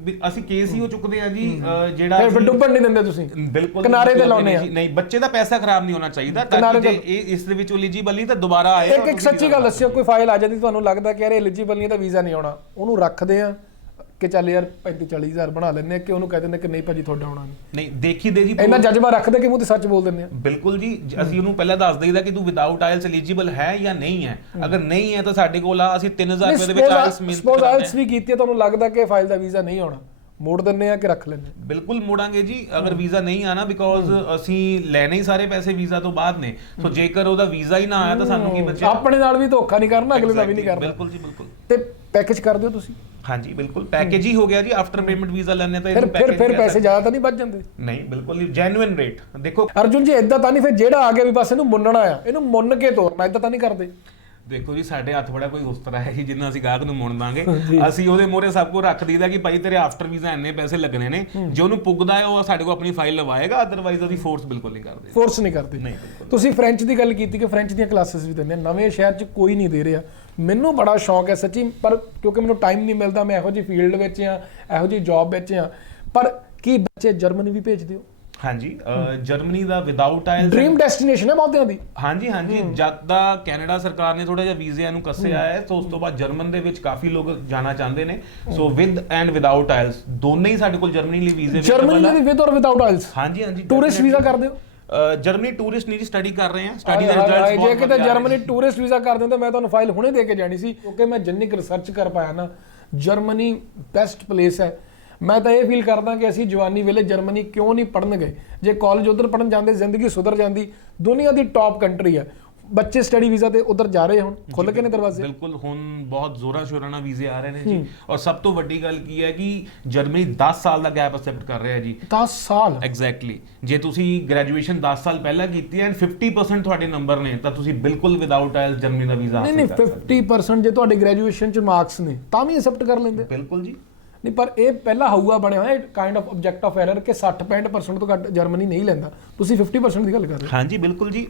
ਵੀ ਅਸੀਂ ਕੇਸ ਹੀ ਉਹ ਚੁੱਕਦੇ ਆ ਜੀ ਅਹ, ਜਿਹੜਾ ਫਿਰ ਅਸੀਂ- ਡੁੱਬਣ ਨਹੀਂ ਦਿੰਦੇ ਤੁਸੀਂ। ਬਿਲਕੁਲ ਕਿਨਾਰੇ ਤੇ ਲਾਉਨੇ ਆ ਨਹੀਂ ਬੱਚੇ ਦਾ ਪੈਸਾ ਖਰਾਬ ਨਹੀਂ ਹੋਣਾ ਚਾਹੀਦਾ ਤਾਂ ਕਿਨਾਰੇ ਕਿ ਜੇ ਤੇ- ਇਹ ਇਸ ਦੇ ਵਿੱਚ ਐਲੀਜੀਬਲ ਨਹੀਂ ਤਾਂ ਦੁਬਾਰਾ ਆਏ ਇੱਕ ਇੱਕ ਸੱਚੀ ਗੱਲ ਦੱਸਿਓ ਕੋਈ ਫਾਈਲ ਆ ਜਾਂਦੀ ਤੁਹਾਨੂੰ ਲੱਗਦਾ ਕਿ ਯਾਰ ਐਲੀਜੀਬਲ ਨਹੀਂ ਤਾਂ ਵੀਜ਼ਾ ਨਹੀਂ ਆਉਣਾ। ਉਹਨੂੰ ਰੱਖਦੇ ਆ ਕਿ ਚੱਲ ਯਾਰ 35 40000 ਬਣਾ ਲੈਂਦੇ ਆ ਕਿ ਉਹਨੂੰ ਕਹਿ ਦਿੰਦੇ ਕਿ ਨਹੀਂ ਭਾਜੀ ਤੁਹਾਡਾ ਆਉਣਾ ਨਹੀਂ। ਨਹੀਂ ਦੇਖੀ ਦੇ ਜੀ ਇੰਨਾ ਜਜ਼ਬਾ ਰੱਖਦੇ ਕਿ ਮੂੰਹ ਤੇ ਸੱਚ ਬੋਲ ਦਿੰਦੇ ਆ। ਬਿਲਕੁਲ ਜੀ ਅਸੀਂ ਉਹਨੂੰ ਪਹਿਲਾਂ ਦੱਸ ਦਈਦਾ ਕਿ ਤੂੰ ਵਿਦਆਊਟ ਆਇਲਸ ਐਲੀਜੀਬਲ ਹੈ ਜਾਂ ਨਹੀਂ ਹੈ। ਅਗਰ ਨਹੀਂ ਹੈ ਤਾਂ ਸਾਡੇ ਕੋਲ ਆ ਅਸੀਂ 3000 ਰੁਪਏ ਦੇ ਵਿੱਚ ਆਇਲਸ ਮਿਲ ਸਪੋਜ਼ ਆਇਲਸ ਵੀ ਕੀਤੀ ਹੈ ਤੁਹਾਨੂੰ ਲੱਗਦਾ ਕਿ ਫਾਈਲ ਦਾ ਵੀਜ਼ਾ ਨਹੀਂ ਆਉਣਾ। ਮੋੜ ਦਿੰਦੇ ਆ ਕਿ ਰੱਖ ਆ? ਬਿਲਕੁਲ ਮੋੜਾਂਗੇ ਜੀ ਅਗਰ ਵੀਜ਼ਾ ਨਹੀਂ ਆਣਾ ਬਿਕੋਜ਼ ਅਸੀਂ ਲੈਣੇ ਹੀ ਸਾਰੇ ਪੈਸੇ ਵੀਜ਼ਾ ਤੋਂ ਬਾਅਦ ਨੇ। ਸੋ ਜੇਕਰ ਉਹਦਾ ਵੀਜ਼ਾ ਹੀ ਨਾ ਆਇਆ ਤਾਂ ਸਾਨੂੰ ਕੀ ਬਚਿਆ ਆਪਣੇ ਨਾਲ ਵੀ ਧੋਖਾ ਨਹੀਂ ਕਰਨਾ ਅਗਲੇ ਦਾ ਵੀ ਨਹੀਂ ਕਰਨਾ। ਬਿਲਕੁਲ ਜੀ ਬਿਲਕੁਲ। ਤੇ ਪੈਕੇਜ ਕਰ ਦਿਓ ਤੁਸੀਂ। ਹਾਂਜੀ ਬਿਲਕੁਲ। ਪੈਕੇਜ ਹੀ ਹੋ ਗਿਆ ਜੀ ਆਫਟਰ ਪੇਮੈਂਟ ਵੀਜ਼ਾ ਲੈਣੇ ਤਾਂ ਫਿਰ ਫਿਰ ਫਿਰ ਪੈਸੇ। ਜ਼ਿਆਦਾ ਤਾਂ ਨਹੀਂ ਬਚ ਜਾਂਦੇ? ਨਹੀਂ ਬਿਲਕੁਲ ਨਹੀਂ ਜੈਨੂਇਨ ਰੇਟ ਦੇਖੋ ਅਰਜੁਨ ਜੀ ਇਦਾਂ ਤਾਂ ਨਹੀਂ ਫਿਰ ਜਿਹੜਾ ਆ ਗਿਆ ਵੀ ਬਸ ਇਹਨੂੰ ਮੁੰਨਣਾ ਆ ਇਹਨੂੰ ਮੁੰਨ ਕੇ ਤੋਰਨਾ ਇਦਾਂ ਤਾਂ ਨਹੀਂ ਕਰਦੇ। ਦੇਖੋ ਜੀ ਸਾਡੇ ਹੱਥ ਬੜਾ ਕੋਈ ਉਸ ਤਰ੍ਹਾਂ ਹੈ ਜੀ ਜਿੰਨਾ ਅਸੀਂ ਗਾਹਕ ਨੂੰ ਮੁਣ ਦਾਂਗੇ। ਅਸੀਂ ਉਹਦੇ ਮੋਰੇ ਸਭ ਕੁਝ ਰੱਖ ਦਈਦਾ ਕਿ ਭਾਈ ਤੇਰੇ ਆਫਟਰ ਵੀਜ਼ਾ ਇੰਨੇ ਪੈਸੇ ਲੱਗਣੇ ਨੇ ਜੇ ਉਹਨੂੰ ਪੁੱਗਦਾ ਹੈ ਉਹ ਸਾਡੇ ਕੋਲ ਆਪਣੀ ਫਾਈਲ ਲਵਾਏਗਾ ਅਦਰਵਾਈਜ਼ ਉਹਦੀ ਫੋਰਸ ਬਿਲਕੁਲ ਨਹੀਂ ਕਰਦੇ। ਫੋਰਸ ਨਹੀਂ ਕਰਦੇ। ਤੁਸੀਂ ਫ੍ਰੈਂਚ ਦੀ ਗੱਲ ਕੀਤੀ ਕਿ ਫ੍ਰੈਂਚ ਦੀਆਂ ਕਲਾਸਿਸ ਵੀ ਦਿੰਦੇ ਨਵੇਂ ਸ਼ਹਿਰ 'ਚ ਕੋਈ ਨਹੀਂ ਦੇ ਰਿਹਾ। ਮੈਨੂੰ ਬੜਾ ਸ਼ੌਂਕ ਹੈ ਸੱਚੀ ਪਰ ਕਿਉਂਕਿ ਮੈਨੂੰ ਟਾਈਮ ਨਹੀਂ ਮਿਲਦਾ ਮੈਂ ਇਹੋ ਜਿਹੀ ਫੀਲਡ ਵਿੱਚ ਆ ਇਹੋ ਜਿਹੀ ਜੌਬ ਵਿੱਚ ਆ ਪਰ ਕੀ ਬੱਚੇ ਜਰਮਨੀ ਵੀ ਭੇਜਦੇ ਹੋ ਹਾਂਜੀ ਜਰਮਨੀ ਦਾ ਵਿਦਆਊਟ ਆਇਲਸ ਡ੍ਰੀਮ ਡੈਸਟੀਨੇਸ਼ਨ ਹੈ ਬਹੁਤਿਆਂ ਦੀ। ਹਾਂਜੀ ਹਾਂਜੀ ਜਦ ਦਾ ਕੈਨੇਡਾ ਸਰਕਾਰ ਨੇ ਥੋੜਾ ਜਿਹਾ ਵੀਜ਼ਿਆਂ ਨੂੰ ਕੱਸਿਆ ਹੈ। ਤਾਂ ਉਸ ਤੋਂ ਬਾਅਦ ਜਰਮਨ ਦੇ ਵਿੱਚ ਕਾਫੀ ਲੋਕ ਜਾਣਾ ਚਾਹੁੰਦੇ ਨੇ। So with and without IELTS ਦੋਨੇ ਹੀ ਸਾਡੇ ਕੋਲ ਜਰਮਨੀ ਲਈ ਵੀਜ਼ੇ ਜਰਮਨੀ ਦੇ ਵਿਦ ਔਰ ਵਿਦਆਊਟ ਆਇਲਸ? ਹਾਂਜੀ ਹਾਂਜੀ ਟੂਰਿਸਟ ਵੀਜ਼ਾ ਕਰਦੇ ਹੋ ਅਹ, ਜਰਮਨੀ ਟੂਰਿਸਟ ਨਹੀਂ ਸਟੱਡੀ ਕਰ ਰਹੇ ਹਾਂ ਸਟੱਡੀ ਦੇ ਹਾਏ, ਰਿਜ਼ਲਟਸ ਜੇ ਕਿਤੇ ਜਰਮਨੀ ਟੂਰਿਸਟ ਵੀਜ਼ਾ ਕਰਦੇ ਹੋ ਤਾਂ ਮੈਂ ਤੁਹਾਨੂੰ ਫਾਈਲ ਹੁਣੇ ਦੇ ਕੇ ਜਾਣੀ ਸੀ ਕਿਉਂਕਿ ਮੈਂ ਜਿੰਨੀ ਕੁ ਰਿਸਰਚ ਕਰ ਪਾਇਆ ਨਾ ਜਰਮਨੀ ਬੈਸਟ ਪਲੇਸ ਹੈ। ਮੈਂ ਤਾਂ ਇਹ ਫੀਲ ਕਰਦਾ ਕਿ ਅਸੀਂ ਜਵਾਨੀ ਵੇਲੇ ਜਰਮਨੀ ਕਿਉਂ ਨਹੀਂ ਪੜਨ ਗਏ ਜੇ ਕਾਲਜ ਉਧਰ ਪੜਨ ਜਾਂਦੇ ਜ਼ਿੰਦਗੀ ਸੁਧਰ ਜਾਂਦੀ ਦੁਨੀਆ ਦੀ ਟੌਪ ਕੰਟਰੀ ਹੈ। ਬੱਚੇ ਸਟੱਡੀ ਵੀਜ਼ਾ ਤੇ ਉਧਰ ਜਾ ਰਹੇ ਹੁਣ? ਖੁੱਲ ਕੇ ਨੇ ਦਰਵਾਜ਼ੇ? ਬਿਲਕੁਲ ਹੁਣ ਬਹੁਤ ਜ਼ੋਰਾਂ ਸ਼ੋਰਾਂ ਨਾਲ ਵੀਜ਼ੇ ਆ ਰਹੇ ਨੇ ਜੀ। ਔਰ ਸਭ ਤੋਂ ਵੱਡੀ ਗੱਲ ਕੀ ਹੈ ਕਿ ਜਰਮਨੀ 10 ਸਾਲ ਦਾ ਗੈਪ ਅਸੈਪਟ ਕਰ ਰਿਹਾ ਜੀ। 10 ਸਾਲ? ਐਗਜ਼ੈਕਟਲੀ ਜੇ ਤੁਸੀਂ ਗ੍ਰੈਜੂਏਸ਼ਨ 10 ਸਾਲ ਪਹਿਲਾਂ ਕੀਤੀ ਹੈ ਐਂਡ 50% ਤੁਹਾਡੇ ਨੰਬਰ ਨੇ ਤਾਂ ਤੁਸੀਂ ਬਿਲਕੁਲ ਵਿਦਆਊਟ ਆਇਲਸ ਜਰਮਨੀ ਦਾ ਵੀਜ਼ਾ ਨਹੀਂ ਹਾਸਲ ਨਹੀਂ ਕਰ ਸਕਦੇ 50% ਜੇ ਤੁਹਾਡੇ ਗ੍ਰੈਜੂਏਸ਼ਨ ਚ ਮਾਰਕਸ ਨੇ ਤਾਂ ਵੀ ਅਸੈਪਟ ਕਰ ਲੈਂਦੇ। ਬਿਲਕੁਲ ਜੀ। ਨਹੀਂ ਪਰ ਇਹ ਪਹਿਲਾ ਹਊਆ ਬਣਿਆ ਹੋਇਆ kind of object of error ਕਿ 60 65% ਤੋਂ ਘੱਟ ਜਰਮਨੀ ਨਹੀਂ ਲੈਂਦਾ। ਤੁਸੀਂ 50% ਦੀ ਗੱਲ ਕਰ ਰਹੇ ਹੋ। ਹਾਂਜੀ ਬਿਲਕੁਲ ਜੀ।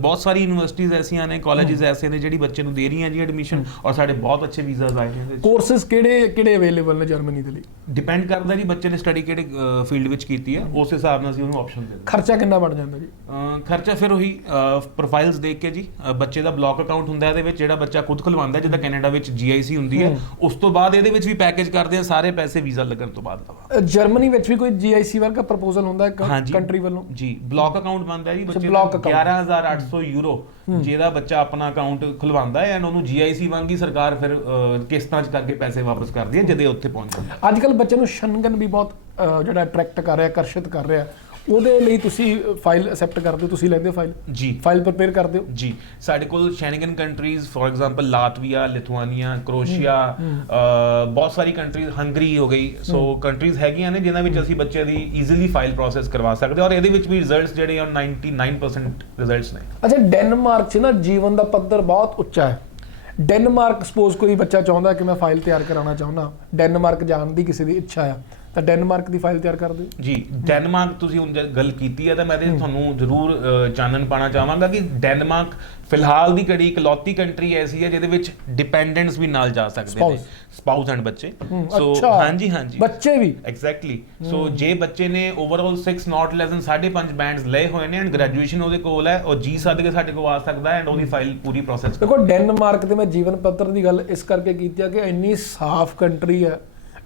ਬਹੁਤ ਸਾਰੀ ਯੂਨੀਵਰਸਿਟੀਆਂ ਐਸੀਆਂ ਨੇ ਕਾਲਜਸ ਐਸੇ ਨੇ ਜਿਹੜੀ ਬੱਚੇ ਨੂੰ ਦੇ ਰਹੀਆਂ ਜੀ ਐਡਮਿਸ਼ਨ ਔਰ ਸਾਡੇ ਬਹੁਤ ਅੱਛੇ ਵੀਜ਼ਾਸ ਆਏ ਨੇ ਕੋਰਸਸ ਕਿਹੜੇ ਕਿਹੜੇ ਅਵੇਲੇਬਲ ਨੇ ਜਰਮਨੀ ਦੇ ਲਈ? ਡਿਪੈਂਡ ਕਰਦਾ ਜੀ ਬੱਚੇ ਨੇ ਸਟੱਡੀ ਕਿਹੜੇ ਫੀਲਡ ਵਿੱਚ ਕੀਤੀ ਹੈ। ਉਸ ਹਿਸਾਬ ਨਾਲ ਅਸੀਂ ਉਹਨੂੰ ਆਪਸ਼ਨ ਦਿੰਦੇ ਖਰਚਾ ਕਿੰਨਾ ਬਣ ਜਾਂਦਾ ਜੀ? ਖਰਚਾ ਫਿਰ ਉਹੀ ਪ੍ਰੋਫਾਈਲਸ ਦੇਖ ਕੇ ਜੀ। ਬੱਚੇ ਦਾ ਬਲੌਕ ਅਕਾਊਂਟ ਹੁੰਦਾ ਇਹਦੇ ਵਿੱਚ ਜਿਹੜਾ ਬੱਚਾ ਖੁਦ ਖੁਲਵਾਉਂਦਾ ਜਿੱਦਾਂ ਕੈਨੇਡਾ ਵਿੱਚ GIC ਹੁੰਦੀ ਹੈ। ਉਸ ਤੋਂ ਬਾਅਦ ਇਹਦੇ ਵਿੱਚ ਵੀ ਪੈਕੇਜ ਕਰਦੇ ਆ ਸਾਰੇ ਪੈਸੇ ਵੀਜ਼ਾ ਲੱਗਣ ਤੋਂ ਬਾਅਦ ਅ, ਜਰਮਨੀ ਵਿੱਚ ਵੀ ਕੋਈ ਜੀਆਈਸੀ ਵਰਗਾ ਪ੍ਰਪੋਜ਼ਲ ਹੁੰਦਾ ਹੈ ਕੰਟਰੀ ਵੱਲੋਂ? ਜੀ ਬਲੌਕ ਅਕਾਊਂਟ ਬਣਦਾ ਹੈ ਜੀ ਬੱਚੇ block ਦਾ account। 11800 ਯੂਰੋ ਜਿਹਦਾ ਬੱਚਾ ਆਪਣਾ ਅਕਾਊਂਟ ਖੁਲਵਾਉਂਦਾ ਹੈ ਐਂਡ ਉਹਨੂੰ ਜੀਆਈਸੀ ਵਾਂਗੀ ਸਰਕਾਰ ਫਿਰ ਕਿਸ਼ਤਾਂ 'ਚ ਕਰਕੇ ਪੈਸੇ ਵਾਪਸ ਕਰਦੀ ਹੈ ਜਦੇ ਉੱਥੇ ਪਹੁੰਚ ਜਾਂਦਾ ਅੱਜ ਕੱਲ ਬੱਚੇ ਨੂੰ ਸ਼ਨਗਨ ਵੀ ਬਹੁਤ ਜਿਹੜਾ ਅਟਰੈਕਟ ਕਰ ਰਿਹਾ ਆਕਰਸ਼ਿਤ ਕਰ ਰਿਹਾ। ਉਹਦੇ ਲਈ ਤੁਸੀਂ ਫਾਈਲ ਅਸੈਪਟ ਕਰਦੇ ਹੋ ਤੁਸੀਂ ਲੈਂਦੇ ਹੋ ਫਾਈਲ ਜੀ। ਫਾਈਲ ਪ੍ਰਪੇਅਰ ਕਰਦੇ ਹੋ? ਜੀ। ਸਾਡੇ ਕੋਲ Schengen countries for example Latvia Lithuania Croatia uh, ਬਹੁਤ ਸਾਰੀ ਕੰਟਰੀਜ਼ ਹੰਗਰੀ ਹੋ ਗਈ। ਸੋ ਕੰਟਰੀਜ਼ ਹੈਗੀਆਂ ਨੇ ਜਿਨ੍ਹਾਂ ਵਿੱਚ ਅਸੀਂ ਬੱਚੇ ਦੀ ਈਜ਼ੀਲੀ ਫਾਈਲ ਪ੍ਰੋਸੈਸ ਕਰਵਾ ਸਕਦੇ ਹਾਂ। ਔਰ ਇਹਦੇ ਵਿੱਚ ਵੀ ਰਿਜ਼ਲਟਸ ਜਿਹੜੇ ਆ 99% ਰਿਜ਼ਲਟਸ ਨੇ। ਅੱਛਾ ਡੈਨਮਾਰਕ 'ਚ ਨਾ ਜੀਵਨ ਦਾ ਪੱਧਰ ਬਹੁਤ ਉੱਚਾ ਹੈ। ਡੈਨਮਾਰਕ ਸਪੋਜ਼ ਕੋਈ ਬੱਚਾ ਚਾਹੁੰਦਾ ਕਿ ਮੈਂ ਫਾਈਲ ਤਿਆਰ ਕਰਾਉਣਾ ਚਾਹੁੰਦਾ। ਡੈਨਮਾਰਕ ਜਾਣ ਦੀ ਕਿਸੇ ਦੀ ਇੱਛਾ ਆ। ਤਾਂ ਡੈਨਮਾਰਕ ਦੀ ਫਾਈਲ ਤਿਆਰ ਕਰ ਦਿਓ ਜੀ ਡੈਨਮਾਰਕ ਤੁਸੀਂ ਹੁਣ ਗੱਲ ਕੀਤੀ ਹੈ ਤਾਂ ਮੈਂ ਤੇ ਤੁਹਾਨੂੰ ਜ਼ਰੂਰ ਚਾਨਣ ਪਾਣਾ ਚਾਹਾਂਗਾ ਕਿ ਡੈਨਮਾਰਕ ਫਿਲਹਾਲ ਦੀ ਘੜੀ ਇਕਲੌਤੀ ਕੰਟਰੀ ਐਸੀ ਹੈ ਜਿਹਦੇ ਵਿੱਚ ਡਿਪੈਂਡੈਂਟਸ ਵੀ ਨਾਲ ਜਾ ਸਕਦੇ ਨੇ। ਸਪਾਊਸ ਐਂਡ ਬੱਚੇ। ਸੋ। ਹਾਂਜੀ ਹਾਂਜੀ। ਬੱਚੇ ਵੀ। ਐਗਜ਼ੈਕਟਲੀ ਸੋ ਜੇ ਬੱਚੇ ਨੇ overall 6 not less than 5.5 bands ਲਏ ਹੋਏ ਨੇ ਐਂਡ ਗ੍ਰੈਜੂਏਸ਼ਨ ਉਹਦੇ ਕੋਲ ਹੈ ਉਹ ਜੀ ਸਦਕੇ ਸਾਡੇ ਕੋਲ ਆ ਸਕਦਾ ਐਂਡ ਉਹਦੀ ਫਾਈਲ ਪੂਰੀ ਪ੍ਰੋਸੈਸ ਦੇਖੋ ਡੈਨਮਾਰਕ ਤੇ ਮੈਂ ਜੀਵਨ ਪੱਧਰ ਦੀ ਗੱਲ ਇਸ ਕਰਕੇ ਕੀਤੀ ਆ ਕਿ ਇੰਨੀ ਸਾਫ਼ ਕੰਟਰੀ ਹੈ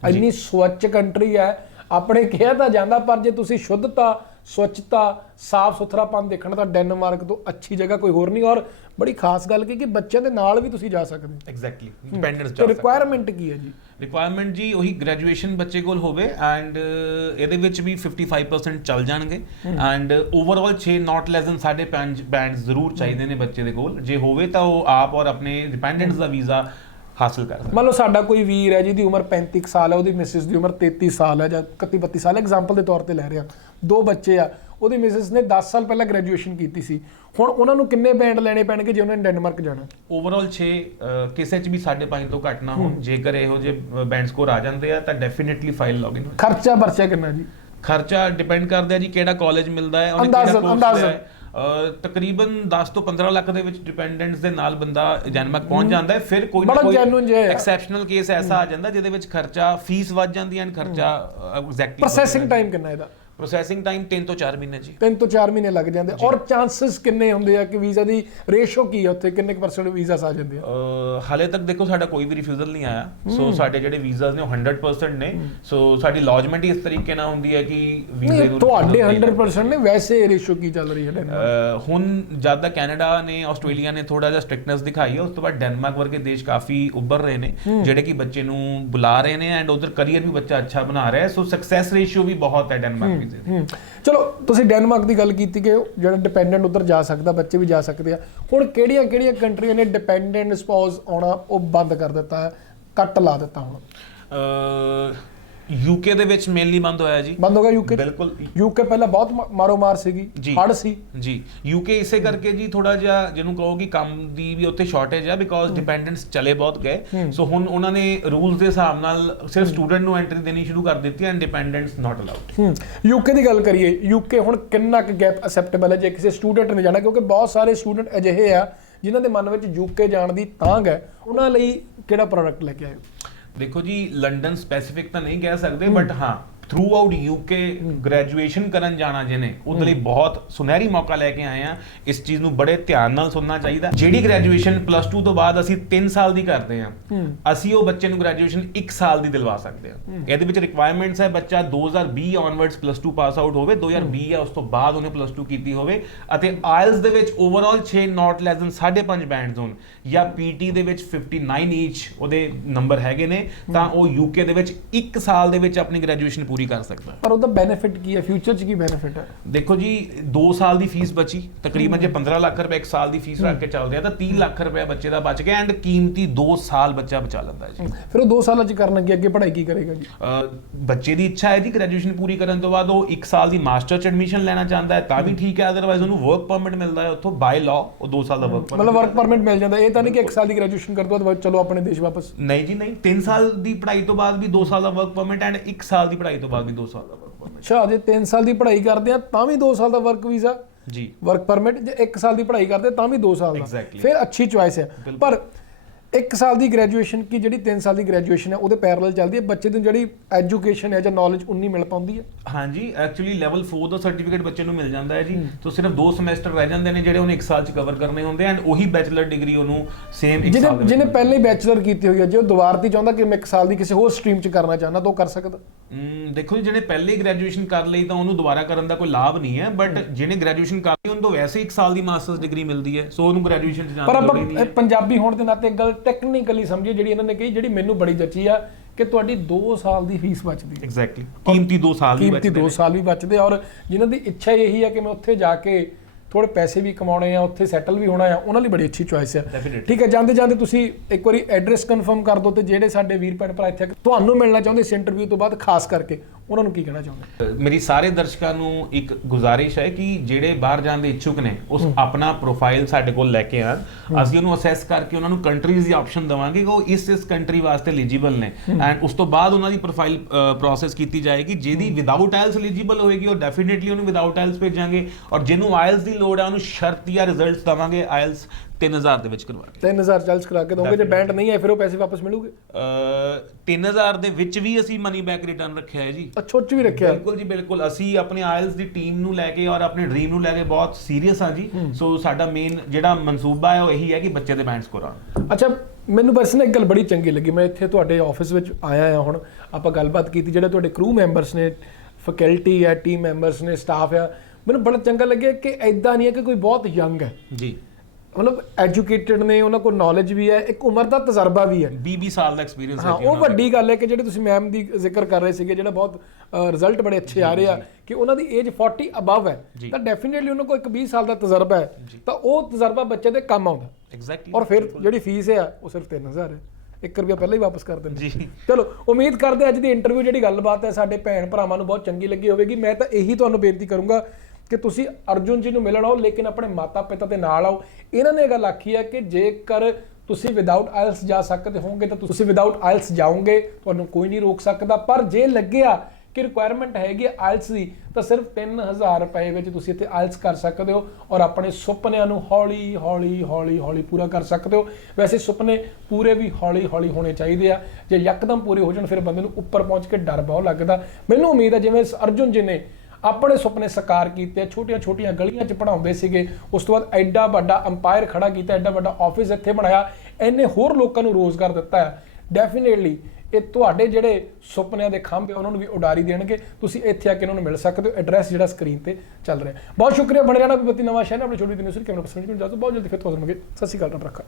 ਇੰਨੀ ਸਵੱਛ ਕੰਟਰੀ ਹੈ ਆਪਣੇ ਕਿਹਾ ਤਾਂ ਜਾਂਦਾ ਪਰ ਜੇ ਤੁਸੀਂ ਸ਼ੁੱਧਤਾ ਸਵੱਛਤਾ ਸਾਫ਼ ਸੁਥਰਾਪਨ ਦੇਖਣਾ ਤਾਂ ਡੈਨਮਾਰਕ ਤੋਂ ਅੱਛੀ ਜਗ੍ਹਾ ਕੋਈ ਹੋਰ ਨਹੀਂ ਔਰ ਬੜੀ ਖਾਸ ਗੱਲ ਕੀ ਕਿ ਬੱਚਿਆਂ ਦੇ ਨਾਲ ਵੀ ਤੁਸੀਂ ਜਾ ਸਕਦੇ ਹੋ। ਐਗਜ਼ੈਕਟਲੀ ਡਿਪੈਂਡੈਂਸ ਤੇ ਰਿਕੁਆਇਰਮੈਂਟ ਕੀ ਹੈ ਜੀ? ਰਿਕੁਆਇਰਮੈਂਟ ਜੀ ਉਹੀ ਗ੍ਰੈਜੂਏਸ਼ਨ ਬੱਚੇ ਕੋਲ ਹੋਵੇ ਐਂਡ ਇਹਦੇ ਵਿੱਚ ਵੀ 55% ਚੱਲ ਜਾਣਗੇ and overall 6 not less than 5.5 bands ਜ਼ਰੂਰ ਚਾਹੀਦੇ ਨੇ ਬੱਚੇ ਦੇ ਕੋਲ। ਜੇ ਹੋਵੇ ਤਾਂ ਉਹ ਆਪ ਔਰ ਆਪਣੇ ਡਿਪੈਂਡੈਂਟਸ ਦਾ ਵੀਜ਼ਾ ਹਾਸਲ ਕਰ ਸਕਦਾ। ਮੰਨ ਲਓ ਸਾਡਾ ਕੋਈ ਵੀਰ ਹੈ ਜਿਹਦੀ ਉਮਰ 35 ਕੁ ਸਾਲ ਹੈ ਉਹਦੀ ਮਿਸਿਸ ਦੀ ਉਮਰ 33 ਸਾਲ ਹੈ ਜਾਂ 31 32 ਸਾਲ ਹੈ ਐਗਜ਼ਾਮਪਲ ਦੇ ਤੌਰ ਤੇ ਲੈ ਰਿਹਾ। ਦੋ ਬੱਚੇ ਆ ਉਹਦੀ ਮਿਸਿਸ ਨੇ 10 ਸਾਲ ਪਹਿਲਾਂ ਗ੍ਰੈਜੂਏਸ਼ਨ ਕੀਤੀ ਸੀ। ਹੁਣ ਉਹਨਾਂ ਨੂੰ ਕਿੰਨੇ ਬੈਂਡ ਲੈਣੇ ਪੈਣਗੇ ਜੇ ਉਹਨਾਂ ਨੇ ਡੈਨਮਾਰਕ ਜਾਣਾ? ਓਵਰਆਲ 6 ਕਿਸੇ ਚ ਵੀ 5.5 ਤੋਂ ਘੱਟ ਨਾ ਹੋਣ। ਜੇਕਰ ਇਹੋ ਜਿਹੇ ਬੈਂਡ ਸਕੋਰ ਆ ਜਾਂਦੇ ਆ ਤਾਂ ਡੈਫੀਨਿਟਲੀ ਫਾਈਲ ਲੌਗਇਨ ਖਰਚਾ ਵਰਚਾ ਕਿੰਨਾ ਜੀ? ਖਰਚਾ ਡਿਪੈਂਡ ਕਰਦਾ ਜੀ ਕਿਹੜਾ ਕਾਲਜ ਮਿਲਦਾ ਹੈ ਉਹਨੇ ਕਿਹੜਾ। ਲਿਆ ਹੈ। ਤਕਰੀਬਨ 10 ਤੋਂ 15 ਲੱਖ ਦੇ ਵਿੱਚ ਡਿਪੈਂਡੈਂਟਸ ਦੇ ਨਾਲ ਬੰਦਾ ਜਨਮਕ ਪਹੁੰਚ ਜਾਂਦਾ ਹੈ। ਫਿਰ ਕੋਈ ਨਾ ਕੋਈ। ਐਕਸੈਪਸ਼ਨਲ ਕੇਸ ਐਸਾ ਆ ਜਾਂਦਾ ਜਿਹਦੇ ਵਿੱਚ ਖਰਚਾ ਫੀਸ ਵੱਧ ਜਾਂਦੀ ਹੈ। ਐਂਡ ਖਰਚਾ ਐਗਜ਼ੈਕਟਲੀ ਪ੍ਰੋਸੈਸਿੰਗ ਟਾਈਮ ਕਿੰਨਾ ਇਹਦਾ? ਪ੍ਰੋਸੈਸਿੰਗ ਟਾਈਮ 3 ਤੋਂ 4 ਮਹੀਨੇ ਜੀ। 3 ਤੋਂ 4 ਮਹੀਨੇ ਲੱਗ ਜਾਂਦੇ। ਔਰ ਚਾਂਸਸ ਕਿੰਨੇ ਹੁੰਦੇ ਆ ਕਿ ਵੀਜ਼ਾ ਦੀ ਰੇਸ਼ੋ ਕੀ ਹੈ ਉੱਥੇ? ਕਿੰਨੇ ਪਰਸੈਂਟ ਵੀਜ਼ਾਸ ਆ ਜਾਂਦੇ ਆ? ਹਾਲੇ ਤੱਕ ਦੇਖੋ ਸਾਡਾ ਕੋਈ ਵੀ ਰਿਫਿਊਜ਼ਲ ਨਹੀਂ ਆਇਆ। ਸੋ ਸਾਡੇ ਜਿਹੜੇ ਵੀਜ਼ਾਸ ਨੇ ਉਹ 100% ਨੇ। ਸੋ ਸਾਡੀ ਲੌਜਮੈਂਟ ਹੀ ਇਸ ਤਰੀਕੇ ਨਾਲ ਹੁੰਦੀ ਹੈ ਕਿ ਵੀਜ਼ੇ ਨਹੀਂ ਤੁਹਾਡੇ 100% ਨੇ ਵੈਸੇ ਰੇਸ਼ੋ ਕੀ ਚੱਲ ਰਹੀ ਹੈ ਡੈਨਮਾਰਕ ਹੁਣ ਜਦ ਤੱਕ ਕੈਨੇਡਾ ਨੇ ਆਸਟ੍ਰੇਲੀਆ ਨੇ ਥੋੜਾ ਜਿਹਾ ਸਟ੍ਰਿਕਟਨੈਸ ਦਿਖਾਈ ਹੈ ਉਸ ਤੋਂ ਬਾਅਦ ਡੈਨਮਾਰਕ ਵਰਗੇ ਦੇਸ਼ ਕਾਫੀ ਉੱਭਰ ਰਹੇ ਨੇ ਜਿਹੜੇ ਕਿ ਬੱਚੇ ਨੂੰ ਬੁਲਾ ਰਹੇ ਨੇ ਐਂਡ ਉਧਰ ਕਰੀਅਰ ਵੀ ਬੱਚਾ ਅੱਛਾ ਬਣਾ ਰਿਹਾ ਹੈ। ਸੋ ਸਕਸੈਸ ਰੇਸ਼ੀਓ ਵੀ ਬਹੁਤ ਹੈ ਡੈਨਮਾਰਕ ਦੀ ਹੂੰ। ਚਲੋ ਤੁਸੀਂ ਡੈਨਮਾਰਕ ਦੀ ਗੱਲ ਕੀਤੀ ਕਿ ਜਿਹੜਾ ਡਿਪੈਂਡੈਂਟ ਉਧਰ ਜਾ ਸਕਦਾ ਬੱਚੇ ਵੀ ਜਾ ਸਕਦੇ ਆ। ਹੁਣ ਕਿਹੜੀਆਂ ਕਿਹੜੀਆਂ ਕੰਟਰੀਆਂ ਨੇ ਡਿਪੈਂਡੈਂਟ ਸਪਾਊਸ ਆਉਣਾ ਉਹ ਬੰਦ ਕਰ ਦਿੱਤਾ ਕੱਟ ਲਾ ਦਿੱਤਾ ਹੁਣ? ਯੂਕੇ ਦੇ ਵਿੱਚ ਮੇਨਲੀ ਬੰਦ ਹੋਇਆ ਜੀ। ਬੰਦ ਹੋ ਗਿਆ ਯੂਕੇ ਬਿਲਕੁਲ। ਯੂਕੇ ਪਹਿਲਾਂ ਬਹੁਤ ਮਾਰੋ ਮਾਰ ਸੀਗੀ। ਹੜ ਸੀ। ਜੀ। ਯੂਕੇ ਇਸੇ ਕਰਕੇ ਜੀ ਥੋੜਾ ਜਿਹਾ ਜਿਹਨੂੰ ਕਹੋ ਕਿ ਕੰਮ ਦੀ ਵੀ ਉੱਥੇ ਸ਼ਾਰਟੇਜ ਹੈ। ਬਿਕੋਜ਼ ਡਿਪੈਂਡੈਂਟਸ ਚਲੇ ਬਹੁਤ ਗਏ। ਸੋ ਹੁਣ ਉਹਨਾਂ ਨੇ ਰੂਲਸ ਦੇ ਹਿਸਾਬ ਨਾਲ ਸਿਰਫ ਸਟੂਡੈਂਟ ਨੂੰ ਐਂਟਰੀ ਦੇਣੀ ਸ਼ੁਰੂ ਕਰ ਦਿੱਤੀ and dependents not allowed UK ਦੀ ਗੱਲ ਕਰੀਏ ਯੂਕੇ ਹੁਣ ਕਿੰਨਾ ਕੁ ਗੈਪ ਅਸੈਪਟੇਬਲ ਹੈ ਜੇ ਕਿਸੇ ਸਟੂਡੈਂਟ ਨੇ ਜਾਣਾ ਕਿਉਂਕਿ ਬਹੁਤ ਸਾਰੇ ਸਟੂਡੈਂਟ ਅਜਿਹੇ ਆ ਜਿਨ੍ਹਾਂ ਦੇ ਮਨ ਵਿੱਚ ਯੂਕੇ ਜਾਣ ਦੀ ਤਾਂਘ ਹੈ ਉਹਨਾਂ ਲਈ ਕਿਹੜਾ ਪ੍ਰੋਡਕਟ ਲੈ ਕੇ ਆਏ ਹੋ? ਦੇਖੋ ਜੀ ਲੰਡਨ ਸਪੈਸੀਫਿਕ ਤਾਂ ਨਹੀਂ ਕਹਿ ਸਕਦੇ ਬਟ ਹਾਂ ਥਰੂ ਆਊਟ ਯੂਕੇ ਗ੍ਰੈਜੂਏਸ਼ਨ ਕਰਨ ਜਾਣਾ ਜਿਹਨੇ ਉਹਦੇ ਲਈ ਬਹੁਤ ਸੁਨਹਿਰੀ ਮੌਕਾ ਲੈ ਕੇ ਆਏ ਆ। ਇਸ ਚੀਜ਼ ਨੂੰ ਬੜੇ ਧਿਆਨ ਨਾਲ ਸੁਣਨਾ ਚਾਹੀਦਾ। ਜਿਹੜੀ ਗ੍ਰੈਜੂਏਸ਼ਨ ਪਲੱਸ 2 ਤੋਂ ਬਾਅਦ ਅਸੀਂ 3 ਸਾਲ ਦੀ ਕਰਦੇ ਆ ਅਸੀਂ ਉਹ ਬੱਚੇ ਨੂੰ ਗ੍ਰੈਜੂਏਸ਼ਨ 1 ਸਾਲ ਦੀ ਦਿਲਵਾ ਸਕਦੇ ਆ। ਇਹਦੇ ਵਿੱਚ ਰਿਕੁਆਇਰਮੈਂਟਸ ਹੈ ਬੱਚਾ 2020 ਆਨਵਰਡਸ ਪਲੱਸ 2 ਪਾਸ ਆਊਟ ਹੋਵੇ 2020 ਹੈ। ਉਸ ਤੋਂ ਬਾਅਦ ਉਹਨੇ ਪਲੱਸ 2 ਕੀਤੀ ਹੋਵੇ। ਅਤੇ ਆਇਲਸ ਦੇ ਵਿੱਚ overall 6 not less than 5.5 bands ਹੋਣ ਜਾਂ ਪੀਟੀ ਦੇ ਵਿੱਚ 59 ਈਚ ਉਹਦੇ ਨੰਬਰ ਹੈਗੇ ਨੇ। ਤਾਂ ਉਹ ਯੂਕੇ ਦੇ ਵਿੱਚ 1 ਸਾਲ ਦੇ ਵਿੱਚ ਆਪਣੀ ਗ੍ਰੈਜੂਏਸ਼ਨ ਪੂਰੀ ਕਰ ਸਕਦਾ। ਪਰ ਉਹਦਾ ਬੈਨੀਫਿਟ ਕੀ ਹੈ? ਫਿਊਚਰ 'ਚ ਕੀ ਬੈਨੀਫਿਟ ਹੈ? ਦੇਖੋ ਜੀ 2 ਸਾਲ ਦੀ ਫੀਸ ਬਚੀ। ਤਕਰੀਬਨ ਜੇ 15 ਲੱਖ ਰੁਪਏ ਇੱਕ ਸਾਲ ਦੀ ਫੀਸ ਰੱਖ ਕੇ ਚੱਲਦੇ ਆ ਤਾਂ 30 ਲੱਖ ਰੁਪਏ ਬੱਚੇ ਦਾ ਬਚ ਗਿਆ ਐਂਡ ਕੀਮਤੀ 2 ਸਾਲ ਬੱਚਾ ਬਚਾ ਲੈਂਦਾ ਜੀ। ਫਿਰ ਉਹ 2 ਸਾਲਾਂ 'ਚ ਕਰਨ ਅੱਗੇ ਅੱਗੇ ਪੜ੍ਹਾਈ ਕੀ ਕਰੇਗਾ ਜੀ? ਬੱਚੇ ਦੀ ਇੱਛਾ ਹੈ ਜੀ ਗ੍ਰੈਜੂਏਸ਼ਨ ਪੂਰੀ ਕਰਨ ਤੋਂ ਬਾਅਦ ਉਹ 1 ਸਾਲ ਦੀ ਮਾਸਟਰ ਚ ਐਡਮਿਸ਼ਨ ਲੈਣਾ ਚਾਹੁੰਦਾ ਹੈ ਤਾਂ ਵੀ ਠੀਕ ਹੈ ਅਦਰਵਾਈਜ਼ ਉਹਨੂੰ ਵਰਕ ਪਰਮਿਟ ਮਿਲਦਾ ਹੈ ਉੱਥੋਂ ਬਾਈ ਲਾਅ ਉਹ 2 ਸਾਲ ਦਾ ਵਰਕ ਮਤਲਬ ਵਰਕ ਪਰਮਿਟ ਮਿਲ ਜਾਂਦਾ। ਇਹ ਤਾਂ ਨਹੀਂ ਕਿ 1 ਸਾਲ ਦੀ ਗ੍ਰੈਜੂਏਸ਼ਨ ਕਰ ਦੋ ਬਾਅਦ ਚਲੋ ਆਪਣੇ ਦੇਸ਼ ਵਾਪਸ। ਨਹੀਂ ਜੀ ਨਹੀਂ। 3 ਸਾਲ ਦੀ ਪੜ੍ਹਾਈ ਤੋਂ ਬਾਅਦ ਵੀ 2 ਸਾਲ ਦਾ ਵਰਕ ਪਰਮਿਟ ਐਂਡ 1 ਸਾਲ ਦੀ ਪੜ੍ਹਾਈ ਤੋਂ ਬਾਅਦ ਵੀ 2 ਸਾਲ ਦਾ ਵਰਕ ਪਰਮਿਟ ਅੱਛਾ ਜੇ 3 ਸਾਲ ਦੀ ਪੜ੍ਹਾਈ ਕਰਦੇ ਆ ਤਾਂ ਵੀ 2 ਸਾਲ ਦਾ ਵਰਕ ਵੀਜ਼ਾ ਜੀ। ਵਰਕ ਪਰਮਿਟ ਜੇ 1 ਸਾਲ ਦੀ ਪੜ੍ਹਾਈ ਕਰਦੇ ਤਾਂ ਵੀ 2 ਸਾਲ ਦਾ. ਫਿਰ ਅੱਛੀ ਚੁਆਇਸ ਹੈ ਪਰ ਇੱਕ ਸਾਲ ਦੀ ਗ੍ਰੈਜੂਏਸ਼ਨ ਕੀ ਜਿਹੜੀ 3 ਸਾਲ ਦੀ ਗ੍ਰੈਜੂਏਸ਼ਨ ਹੈ ਉਹਦੇ ਪੈਰਲਲ ਚੱਲਦੀ ਹੈ? ਬੱਚੇ ਨੂੰ ਜਿਹੜੀ ਐਜੂਕੇਸ਼ਨ ਹੈ ਜਾਂ ਨੌਲੇਜ ਉਨੀ ਮਿਲ ਪਾਉਂਦੀ ਹੈ? ਹਾਂਜੀ ਐਕਚੁਅਲੀ ਲੈਵਲ 4 ਦਾ ਸਰਟੀਫਿਕੇਟ ਬੱਚੇ ਨੂੰ ਮਿਲ ਜਾਂਦਾ ਹੈ ਜੀ। ਤੋਂ ਸਿਰਫ 2 ਸਮੈਸਟਰ ਰਹਿ ਜਾਂਦੇ ਨੇ ਜਿਹੜੇ ਉਹਨੇ 1 ਸਾਲ ਚ ਕਵਰ ਕਰਨੇ ਹੁੰਦੇ ਐਂਡ ਉਹੀ ਬੈਚਲਰ ਡਿਗਰੀ ਉਹਨੂੰ ਸੇਮ 1 ਸਾਲ ਜਿਹਨੇ ਪਹਿਲੇ ਬੈਚਲਰ ਕੀਤੀ ਹੋਈ ਹੈ ਜੇ ਉਹ ਦੁਬਾਰਤੀ ਚਾਹੁੰਦਾ ਕਿ ਮੈਂ ਇੱਕ ਸਾਲ ਦੀ ਕਿਸੇ ਹੋਰ ਸਟਰੀਮ 'ਚ ਕਰਨਾ ਚਾਹੁੰਦਾ ਤਾਂ ਉਹ ਕਰ ਸਕਦਾ। ਦੇਖੋ ਜੀ ਜਿਹਨੇ ਪਹਿਲੇ ਗ੍ਰੈਜੂਏਸ਼ਨ ਕਰ ਲਈ ਤਾਂ ਉਹਨੂੰ ਦੁਬਾਰਾ ਕਰਨ ਦਾ ਕੋਈ ਲਾਭ ਨਹੀਂ ਹੈ ਬਟ ਜਿਹਨੇ ਗ੍ਰੈਜੂਏਸ਼ਨ ਕਰ ਲਈ ਉਹਨੂੰ ਤਾਂ ਵੈਸੇ 1 ਸਾਲ ਦੀ ਮਾਸਟਰਸ ਡਿਗਰੀ ਮਿਲਦੀ ਹੈ ਸੋ ਉਹਨੂੰ ਗ੍ਰੈਜੂਏਸ਼ਨ ਚ ਜਾਣ ਪਰ ਆਪਾਂ ਪੰਜਾਬੀ ਹੋਣ ਦੇ ਨਾਤੇ ਇੱਕ ਗੱਲ ਟੈਕਨੀਕਲੀ ਸਮਝੀਏ ਜਿਹੜੀ ਇਹਨਾਂ ਨੇ ਕਹੀ ਜਿਹੜੀ ਮੈਨੂੰ ਬੜੀ ਜੱਚੀ ਆ ਕਿ ਤੁਹਾਡੀ 2 ਸਾਲ ਦੀ ਫੀਸ ਬਚਦੀ ਹੈ। ਐਗਜ਼ੈਕਟਲੀ ਕੀਮਤੀ 2 ਸਾਲ ਕੀਮਤੀ ਬਚਦੇ 2 ਨੇ। ਸਾਲ ਵੀ ਬਚਦੇ ਔਰ ਜਿਨ੍ਹਾਂ ਦੀ ਇੱਛਾ ਇਹੀ ਹੈ ਕਿ ਮੈਂ ਉੱਥੇ ਜਾ ਕੇ ਥੋੜੇ ਪੈਸੇ ਵੀ ਕਮਾਉਣੇ ਆ ਉੱਥੇ ਸੈਟਲ ਵੀ ਹੋਣਾ ਆ ਉਹਨਾਂ ਲਈ ਬੜੀ ਅੱਛੀ ਚੁਆਇਸ Definitely. ਠੀਕ ਹੈ ਜਾਂਦੇ ਜਾਂਦੇ ਤੁਸੀਂ ਇੱਕ ਵਾਰੀ ਐਡਰੈਸ ਕਨਫਰਮ ਕਰ ਦਿਓ ਤੇ ਜਿਹੜੇ ਸਾਡੇ ਵੀਰ ਭੈਣ ਭਰਾ ਇੱਥੇ ਆ ਤੁਹਾਨੂੰ ਮਿਲਣਾ ਚਾਹੁੰਦੇ ਇਸ ਇੰਟਰਵਿਊ ਤੋਂ ਬਾਅਦ ਖਾਸ ਕਰਕੇ ਉਹਨਾਂ ਨੂੰ ਕੀ ਕਹਿਣਾ ਚਾਹੁੰਦੇ ਮੇਰੀ ਸਾਰੇ ਦਰਸ਼ਕਾਂ ਨੂੰ ਇੱਕ ਗੁਜ਼ਾਰਿਸ਼ ਹੈ ਕਿ ਜਿਹੜੇ ਬਾਹਰ ਜਾਣ ਦੇ ਇੱਛੁਕ ਨੇ ਉਸ ਆਪਣਾ ਪ੍ਰੋਫਾਈਲ ਸਾਡੇ ਕੋਲ ਲੈ ਕੇ ਆਣ। ਅਸੀਂ ਉਹਨੂੰ ਅਸੈਸ ਕਰਕੇ ਉਹਨਾਂ ਨੂੰ ਕੰਟਰੀਜ਼ ਦੀ ਆਪਸ਼ਨ ਦਵਾਂਗੇ ਕਿ ਉਹ ਇਸ ਇਸ ਕੰਟਰੀ ਵਾਸਤੇ ਐਲੀਜੀਬਲ ਨੇ। ਐਂਡ ਉਸ ਤੋਂ ਬਾਅਦ ਉਹਨਾਂ ਦੀ ਪ੍ਰੋਫਾਈਲ ਪ੍ਰੋਸੈਸ ਕੀਤੀ ਜਾਏਗੀ ਜਿਹਦੀ ਵਿਦਆਊਟ ਆਇਲਸ ਐਲੀਜੀਬਲ ਹੋਏਗੀ ਉਹ ਡੈਫੀਨਿਟਲੀ ਉਹਨੂੰ ਵਿਦਆਊਟ ਆਇਲਸ ਭੇਜਾਂਗੇ। ਔਰ ਜਿਹਨੂੰ ਆਇਲਸ ਦੀ ਲੋੜ ਹੈ ਉਹਨੂੰ ਸ਼ਰਤ ਜਾਂ ਰਿਜ਼ਲਟਸ ਦਵਾਂਗੇ ਆਇਲਸ 3000 ਦੇ ਵਿੱਚ ਕਰਵਾ ਕੇ। 3000 ਚਾਰਜ ਕਰਾ ਕੇ ਦੋਗੇ ਜੇ. ਬੈਂਡ ਨਹੀਂ ਹੈ ਫਿਰ ਉਹ ਪੈਸੇ ਵਾਪਸ ਮਿਲੂਗੇ? ਅਹ 3000 ਦੇ ਵਿੱਚ ਵੀ ਅਸੀਂ ਮਨੀ ਬੈਕ ਰਿਟਰਨ ਰੱਖਿਆ ਹੈ ਜੀ। ਅੱਛਾ ਉਹ 'ਚ ਵੀ ਰੱਖਿਆ। ਬਿਲਕੁਲ ਜੀ ਬਿਲਕੁਲ। ਅਸੀਂ ਆਪਣੇ ਆਇਲਸ ਦੀ ਟੀਮ ਨੂੰ ਲੈ ਕੇ ਔਰ ਆਪਣੇ ਡ੍ਰੀਮ ਨੂੰ ਲੈ ਕੇ ਬਹੁਤ ਸੀਰੀਅਸ ਹਾਂ ਜੀ। ਸੋ ਸਾਡਾ ਮੇਨ ਜਿਹੜਾ ਮਨਸੂਬਾ ਹੈ ਉਹ ਇਹੀ ਹੈ ਕਿ ਬੱਚੇ ਦੇ ਬੈਂਡ ਸਕੋਰ ਆਉਣ। ਅੱਛਾ ਮੈਨੂੰ ਬਸ ਨਾ ਇੱਕ ਗੱਲ ਬੜੀ ਚੰਗੀ ਲੱਗੀ। ਮੈਂ ਇੱਥੇ ਤੁਹਾਡੇ ਆਫਿਸ ਵਿੱਚ ਆਇਆ ਆ ਹੁਣ। ਆਪਾਂ ਗੱਲਬਾਤ ਕੀਤੀ ਜਿਹੜੇ ਤੁਹਾਡੇ ਕਰੂ ਮੈਂਬਰਸ ਨੇ ਫੈਕਲਟੀ ਹੈ ਟੀਮ ਮੈਂਬਰਸ ਨੇ ਸਟਾਫ ਆ ਮੈਨੂੰ ਬੜਾ ਚੰਗਾ ਲੱਗਿਆ ਕਿ ਐਦਾਂ ਨਹੀਂ ਹੈ ਕਿ ਕੋਈ ਬਹੁਤ ਯੰਗ ਹੈ। ਜੀ। ਮਤਲਬ ਐਜੂਕੇਟਿਡ ਨੇ ਉਹਨਾਂ ਕੋਲ ਨੌਲੇਜ ਵੀ ਹੈ ਇੱਕ ਉਮਰ ਦਾ ਤਜਰਬਾ ਵੀ ਹੈ। 20 20 ਸਾਲ ਦਾ ਐਕਸਪੀਰੀਅੰਸ ਹੈ ਉਹ। ਵੱਡੀ ਗੱਲ ਹੈ ਕਿ ਜਿਹੜੇ ਤੁਸੀਂ ਮੈਮ ਦੀ ਜ਼ਿਕਰ ਕਰ ਰਹੇ ਸੀਗੇ ਜਿਹੜਾ ਬਹੁਤ ਰਿਜ਼ਲਟ ਬੜੇ ਅੱਛੇ ਆ ਰਹੇ ਆ ਕਿ ਉਹਨਾਂ ਦੀ ਏਜ 40 ਅਬਵ ਹੈ। ਤਾਂ ਡੈਫੀਨਿਟਲੀ ਉਹਨਾਂ ਕੋਲ ਇੱਕ 20 ਸਾਲ ਦਾ ਤਜਰਬਾ ਹੈ। ਤਾਂ ਉਹ ਤਜਰਬਾ ਬੱਚੇ ਦੇ ਕੰਮ ਆਉਂਦਾ। ਐਗਜ਼ੈਕਟਲੀ ਔਰ ਫਿਰ ਜਿਹੜੀ ਫੀਸ ਹੈ ਉਹ ਸਿਰਫ 3000 ਹੈ। 1 ਰੁਪਿਆ ਪਹਿਲਾਂ ਹੀ ਵਾਪਸ ਕਰ ਦਿੰਦੇ ਜੀ। ਚਲੋ ਉਮੀਦ ਕਰਦੇ ਅੱਜ ਦੀ ਇੰਟਰਵਿਊ ਜਿਹੜੀ ਗੱਲਬਾਤ ਹੈ ਸਾਡੇ ਭੈਣ ਭਰਾਵਾਂ ਨੂੰ ਬਹੁਤ ਚੰਗੀ ਲੱਗੀ ਹੋਵੇਗੀ। ਮੈਂ ਤਾਂ ਇਹੀ ਤੁਹਾਨੂੰ ਬੇਨਤੀ ਕਰੂੰਗਾ ਕਿ ਤੁਸੀਂ ਅਰਜੁਨ ਜੀ ਨੂੰ ਮਿਲਣ ਆਓ, ਲੇਕਿਨ ਆਪਣੇ ਮਾਤਾ ਪਿਤਾ ਦੇ ਨਾਲ ਆਓ। ਇਹਨਾਂ ਨੇ ਇਹ ਗੱਲ ਆਖੀ ਹੈ ਕਿ ਜੇਕਰ ਤੁਸੀਂ ਵਿਦਆਊਟ ਆਇਲਸ ਜਾ ਸਕਦੇ ਹੋਗੇ ਤਾਂ ਤੁਸੀਂ ਵਿਦਆਊਟ ਆਇਲਸ ਜਾਓਗੇ, ਤੁਹਾਨੂੰ ਕੋਈ ਨਹੀਂ ਰੋਕ ਸਕਦਾ। ਪਰ ਜੇ ਲੱਗਿਆ ਕਿ ਰਿਕੁਆਇਰਮੈਂਟ ਹੈਗੀ ਆਇਲਸ ਦੀ, ਤਾਂ ਸਿਰਫ 3000 ਰੁਪਏ ਵਿੱਚ ਤੁਸੀਂ ਇੱਥੇ ਆਇਲਸ ਕਰ ਸਕਦੇ ਹੋ ਔਰ ਆਪਣੇ ਸੁਪਨਿਆਂ ਨੂੰ ਹੌਲੀ ਹੌਲੀ ਹੌਲੀ ਹੌਲੀ ਪੂਰਾ ਕਰ ਸਕਦੇ ਹੋ। ਵੈਸੇ ਸੁਪਨੇ ਪੂਰੇ ਵੀ ਹੌਲੀ ਹੌਲੀ ਹੋਣੇ ਚਾਹੀਦੇ ਆ। ਜੇ ਯਕਦਮ ਪੂਰੇ ਹੋ ਜਾਣ, ਫਿਰ ਬੰਦੇ ਨੂੰ ਉੱਪਰ ਪਹੁੰਚ ਕੇ ਡਰ ਬਹੁਤ ਲੱਗਦਾ। ਮੈਨੂੰ ਉਮੀਦ ਹੈ ਜਿਵੇਂ ਅਰਜੁਨ ਜੀ ਨੇ ਆਪਣੇ ਸੁਪਨੇ ਸਾਕਾਰ ਕੀਤੇ, ਛੋਟੀਆਂ ਛੋਟੀਆਂ ਗਲੀਆਂ 'ਚ ਪੜਾਉਂਦੇ ਸੀਗੇ। ਉਸ ਤੋਂ ਬਾਅਦ ਐਡਾ ਵੱਡਾ ਅੰਪਾਇਰ ਖੜਾ ਕੀਤਾ, ਐਡਾ ਵੱਡਾ ਆਫਿਸ ਇੱਥੇ ਬਣਾਇਆ। ਇੰਨੇ ਹੋਰ ਲੋਕਾਂ ਨੂੰ ਰੋਜ਼ਗਾਰ ਦਿੱਤਾ ਹੈ। ਡੈਫੀਨੇਟਲੀ ਇਹ ਤੁਹਾਡੇ ਜਿਹੜੇ ਸੁਪਨਿਆਂ ਦੇ ਖੰਭ ਹੈ, ਉਹਨਾਂ ਨੂੰ ਵੀ ਉਡਾਰੀ ਦੇਣਗੇ। ਤੁਸੀਂ ਇੱਥੇ ਆ ਕੇ ਉਹਨਾਂ ਨੂੰ ਮਿਲ ਸਕਦੇ ਹੋ। ਐਡਰੈਸ ਜਿਹੜਾ ਸਕਰੀਨ ਤੇ ਚੱਲ ਰਿਹਾ ਬਹੁਤ ਸ਼ੁਕਰੀਆ, ਬਣੇ ਰਹਿਣਾ ਬਿਪਤੀ ਨਵਾਂ ਸ਼ਹਿਰ, ਆਪਣੇ ਛੋਟੀ ਦਿਨ ਸੁਰ ਕੈਮਰਾ ਪਰਸਨ ਜੀ ਨੂੰ। ਬਹੁਤ ਜਲਦੀ ਫਿਰ ਤੋਂ ਮਿਲਾਂਗੇ ਸਤਿ ਸ਼੍ਰੀ ਅਕਾਲ ਰੱਖਾ।